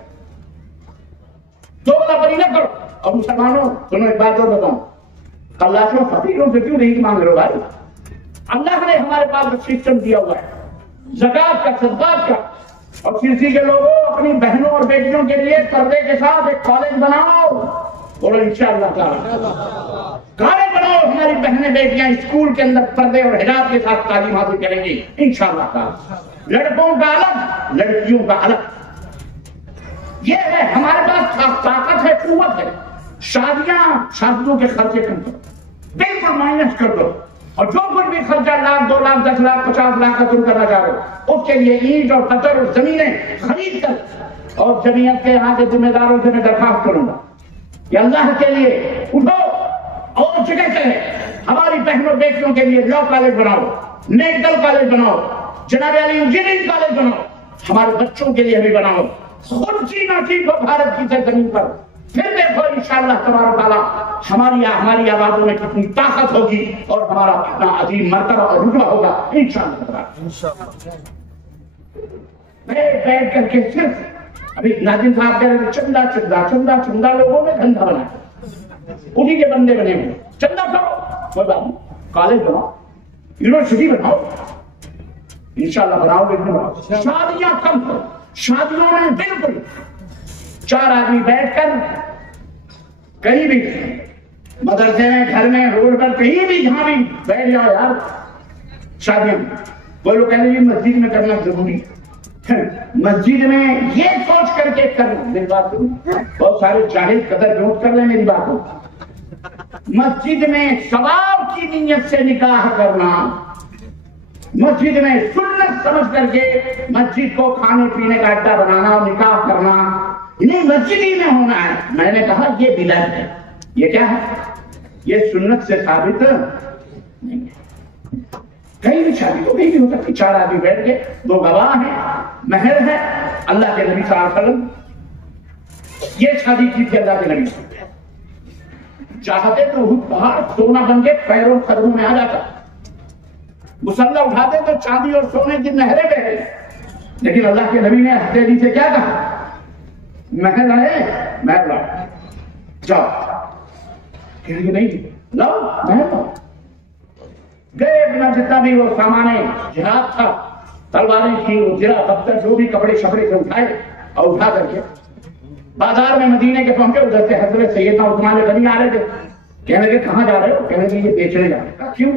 دوگلاپن نہ کرو. اور مسلمانوں سنو ایک بات اور بتاؤں، خلاشوں فقیروں سے کیوں نہیں مانگ رہے ہو بھائی؟ اللہ نے ہمارے پاس سسٹم دیا ہوا ہے زکات کا، صدقات کا. اور کسی کے لوگوں اپنی بہنوں اور بیٹیوں کے لیے پردے کے ساتھ ایک کالج بناؤ. بولو انشاءاللہ تعالی کالج بناؤ. ہماری بہنیں بیٹیاں اسکول کے اندر پردے اور حجاب کے ساتھ تعلیم حاصل کریں گی انشاءاللہ تعالی. لڑکوں کا الگ، لڑکیوں کا الگ. یہ ہے ہمارے پاس طاقت ہے، قوت ہے. شادیوں کے خرچے کم کرو، بالکل مائنس کر دو. اور جو کچھ بھی خرچہ 1 لاکھ 2 لاکھ 10 لاکھ 50 لاکھ کا تم کرنا چاہ رہے ہو، اس کے لیے اینٹ اور پتھر اور زمینیں خرید کر، اور جمعیت کے یہاں کے ذمہ داروں سے میں درخواست کروں گا کہ اللہ کے لیے اٹھو اور جگہ چلے. ہماری بہنوں بیٹیوں کے لیے لا کالج بناؤ، میڈیکل کالج بناؤ، جناب علی انجینئرنگ کالج بناؤ. ہمارے بچوں کے لیے بھی بناؤ. خود جینا سیکھو بھارت کی زمین پر، پھر دیکھو انشاءاللہ تبارک تعالیٰ ہماری آوازوں میں کتنی طاقت ہوگی اور ہمارا کتنا عظیم مرتبہ اور رتبہ ہوگا انشاءاللہ۔ بیٹھ کر کے صرف ابھی ناظم صاحب کہہ رہے چندہ چندہ چندہ چندہ لوگوں نے دھندا بنا، انہیں کے بندے بنے ہوئے، چندہ کرو کوئی بات نہیں، کالج بناؤ، یونیورسٹی بناؤ، انشاءاللہ بناؤ گے بناؤ، شادیاں کم کرو، شادیوں میں بالکل 4 آدمی بیٹھ کر کہیں بھی مدرسے میں، گھر میں، روڈ پر، کہیں بھی جہاں بھی بیٹھ جاؤ یار شادیاں۔ وہ لوگ کہہ رہے ہیں مسجد میں کرنا ضروری ہے، مسجد میں یہ سوچ کر کے کر، میری بات سنو، بہت سارے جاہل قدر نوٹ کر لیں میری بات کو، مسجد میں ثواب کی نیت سے نکاح کرنا، مسجد میں سنت سمجھ کر کے مسجد کو کھانے پینے کا اڈا بنانا اور نکاح کرنا، نہیں مسجد ہی میں ہونا ہے، میں نے کہا یہ بدعت ہے۔ یہ کیا ہے؟ یہ سنت سے ثابت نہیں ہے۔ کہیں بھی شادی تو کہیں بھی ہو سکتی، 4 آدمی بیٹھ کے، 2 گواہ ہیں، مہر ہے، اللہ کے نبی صلی اللہ علیہ وسلم یہ شادی کی تھی، اللہ کے نبی صلی اللہ علیہ وسلم چاہتے تو پہاڑ سونا بن کے پیروں قدموں میں آ جاتا، مسلح اٹھاتے تو چاندی اور سونے کی نہریں بہ گئی، لیکن اللہ کے نبی نے ہتھیلی سے کیا کہا؟ مہر آئے مہر لاؤ، جاؤ، کہ نہیں لاؤ مہر لاؤ، گئے اپنا جتنا بھی وہ سامان جہاد تھا، تلواریں تھی، وہ زرہ دفتر جو بھی کپڑے شپڑے سے اٹھائے اور اٹھا کر کے بازار میں مدینے کے پہنچے، ادھر سے حضرت سیدنا عثمان غنی آ رہے تھے، کہنے لگے کہاں جا رہے ہو؟ کہنے لگے یہ بیچنے جا رہے ہیں۔ کہا کیوں؟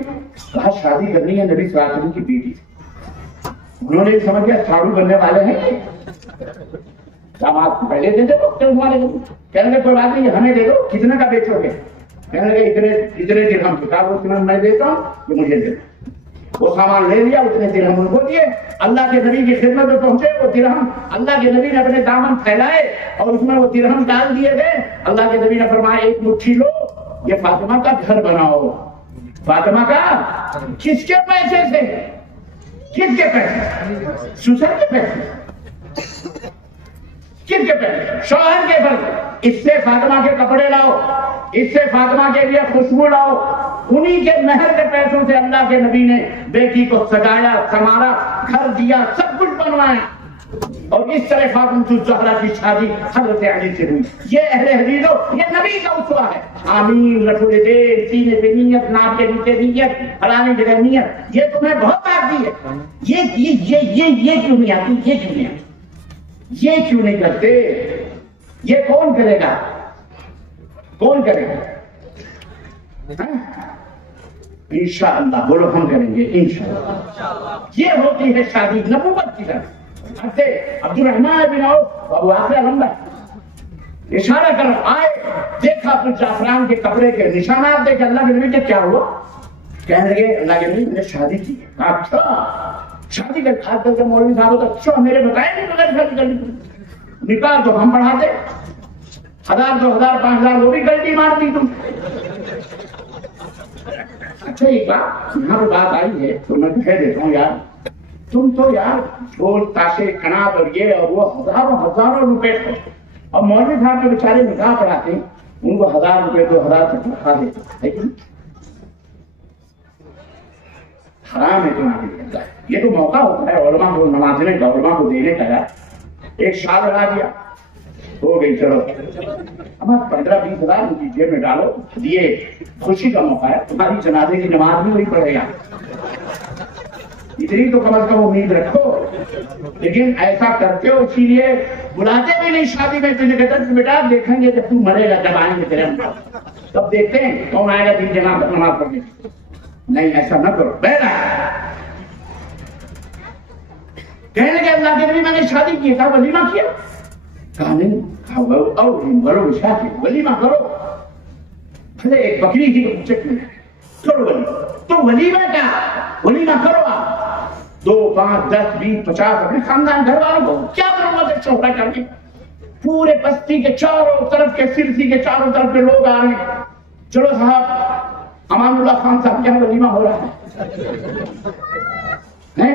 کہا شادی کرنی ہے نبی صلی اللہ علیہ وسلم کی بیٹی سے۔ انہوں نے سمجھ گیا ساڑو بننے والے ہیں، داماد کو پہلے دے دو، کہنے لگے کوئی بات نہیں ہمیں دے دو، کتنے کا بیچو گے؟ کہنے لگے اتنے درہم کے، کہا اتنا میں دیتا ہوں کہ مجھے دے دو۔ وہ سامان لے لیا، اتنے درہم ان کو دیے، اللہ کے نبی کی خدمت میں پہنچے، وہ درہم اللہ کے نبی نے اپنے دامن پھیلائے اور اس میں وہ درہم ڈال دیے گئے، اللہ کے نبی نے فرمایا ایک مٹھی لو، یہ فاطمہ کا گھر بناؤ۔ فاطمہ کا کس کے پیسے سے؟ کس کے پیسے؟ سسر کے پیسے؟ کن کے پیسے؟ شوہر کے پیسے۔ اس سے فاطمہ کے کپڑے لاؤ، اس سے فاطمہ کے لیے خوشبو لاؤ، انہی کے مہر کے پیسوں سے اللہ کے نبی نے بیٹی کو سجایا، سنوارا، گھر دیا، سب کچھ بنوایا، اور اس طرح فاطمہ الزہرا کی شادی حضرت علی سے ہوئی۔ یہ اہل حدیث یہ نبی کا اسوہ ہے۔ آمین رسول دیر، سینے پہ نیت، ناک کے نیچے نیت، فلانے جگہ نیت، یہ تمہیں بہت آتی ہے، یہ کیوں نہیں آتی؟ یہ کیوں نہیں آتی؟ یہ کیوں نہیں کرتے؟ یہ کون کرے گا؟ کون کرے گا؟ انشاءاللہ بولو ہم کریں گے انشاءاللہ۔ یہ ہوتی ہے شادی نبوت کی طرف۔ عبد الرحمن بن عوف ابو آخر لمبا اشارہ کر آئے، دیکھا تو جعفران کے کپڑے کے نشانات دیکھے، اللہ کے نبی کے کیا ہوا؟ کہنے لگے اللہ کے نبی میں نے شادی کی۔ اچھا شادی کر کھاد کر کے مولوی صاحب ہوتا، اچھا میرے بتائے نہیں بغیر شادی کرنی، نکاح تو ہم پڑھاتے، 1000 2000 5000 وہ بھی گلٹی مار دی تم۔ اچھا ایک بات یہاں پہ بات آئی ہے تو میں کہہ دیتا ہوں یار، تم تو یار ڈھول تاشے کناب اور یہ اور وہ ہزاروں روپے اور مولوی صاحب کے بیچارے نکاح پڑھاتے ہیں، ان کو 1000 روپے 2000 تک رکھا دیتے، لیکن حرام ہے تمہارے۔ یہ تو موقع ہوتا ہے علماء کو نوازنے کا، علماء کو دینے کا۔ یار ایک شال لگا دیا، ہو گئی، چلو اب 15-20 ہزار ان کی جیب میں ڈالو، دیے، خوشی کا موقع ہے، تمہاری جنازے کی نماز بھی وہی پڑھے گا، اتنی تو کم از کم امید رکھو۔ لیکن ایسا کرتے ہو، اسی لیے بلاتے بھی نہیں شادی میں، تجھے کہتے ہیں بیٹا دیکھیں گے جب تم مرے گا، جب آئیں گے تیرے ہم تب دیکھتے ہیں کون آئے گا دن جناب نماز پڑھنے۔ نہیں ایسا نہ کرو۔ بہرحال کہنے لگے اللہ کے نبی میں نے شادی کی تھا، ولیمہ کیا؟ کہا نہیں، ولیمہ کرو، بھلے ایک بکری تھی کرو ولیمہ، تو ولیمہ کیا؟ ولیمہ کرو آپ 2 5 10 20 50 اپنے خاندان گھر والوں کو کیا ضرورت ہے چوکا کر کے؟ پورے بستی کے چاروں طرف کے، سرسی کے چاروں طرف کے لوگ آ رہے ہیں، چلو صاحب امان اللہ خان صاحب کیا ولیمہ ہو رہا ہے،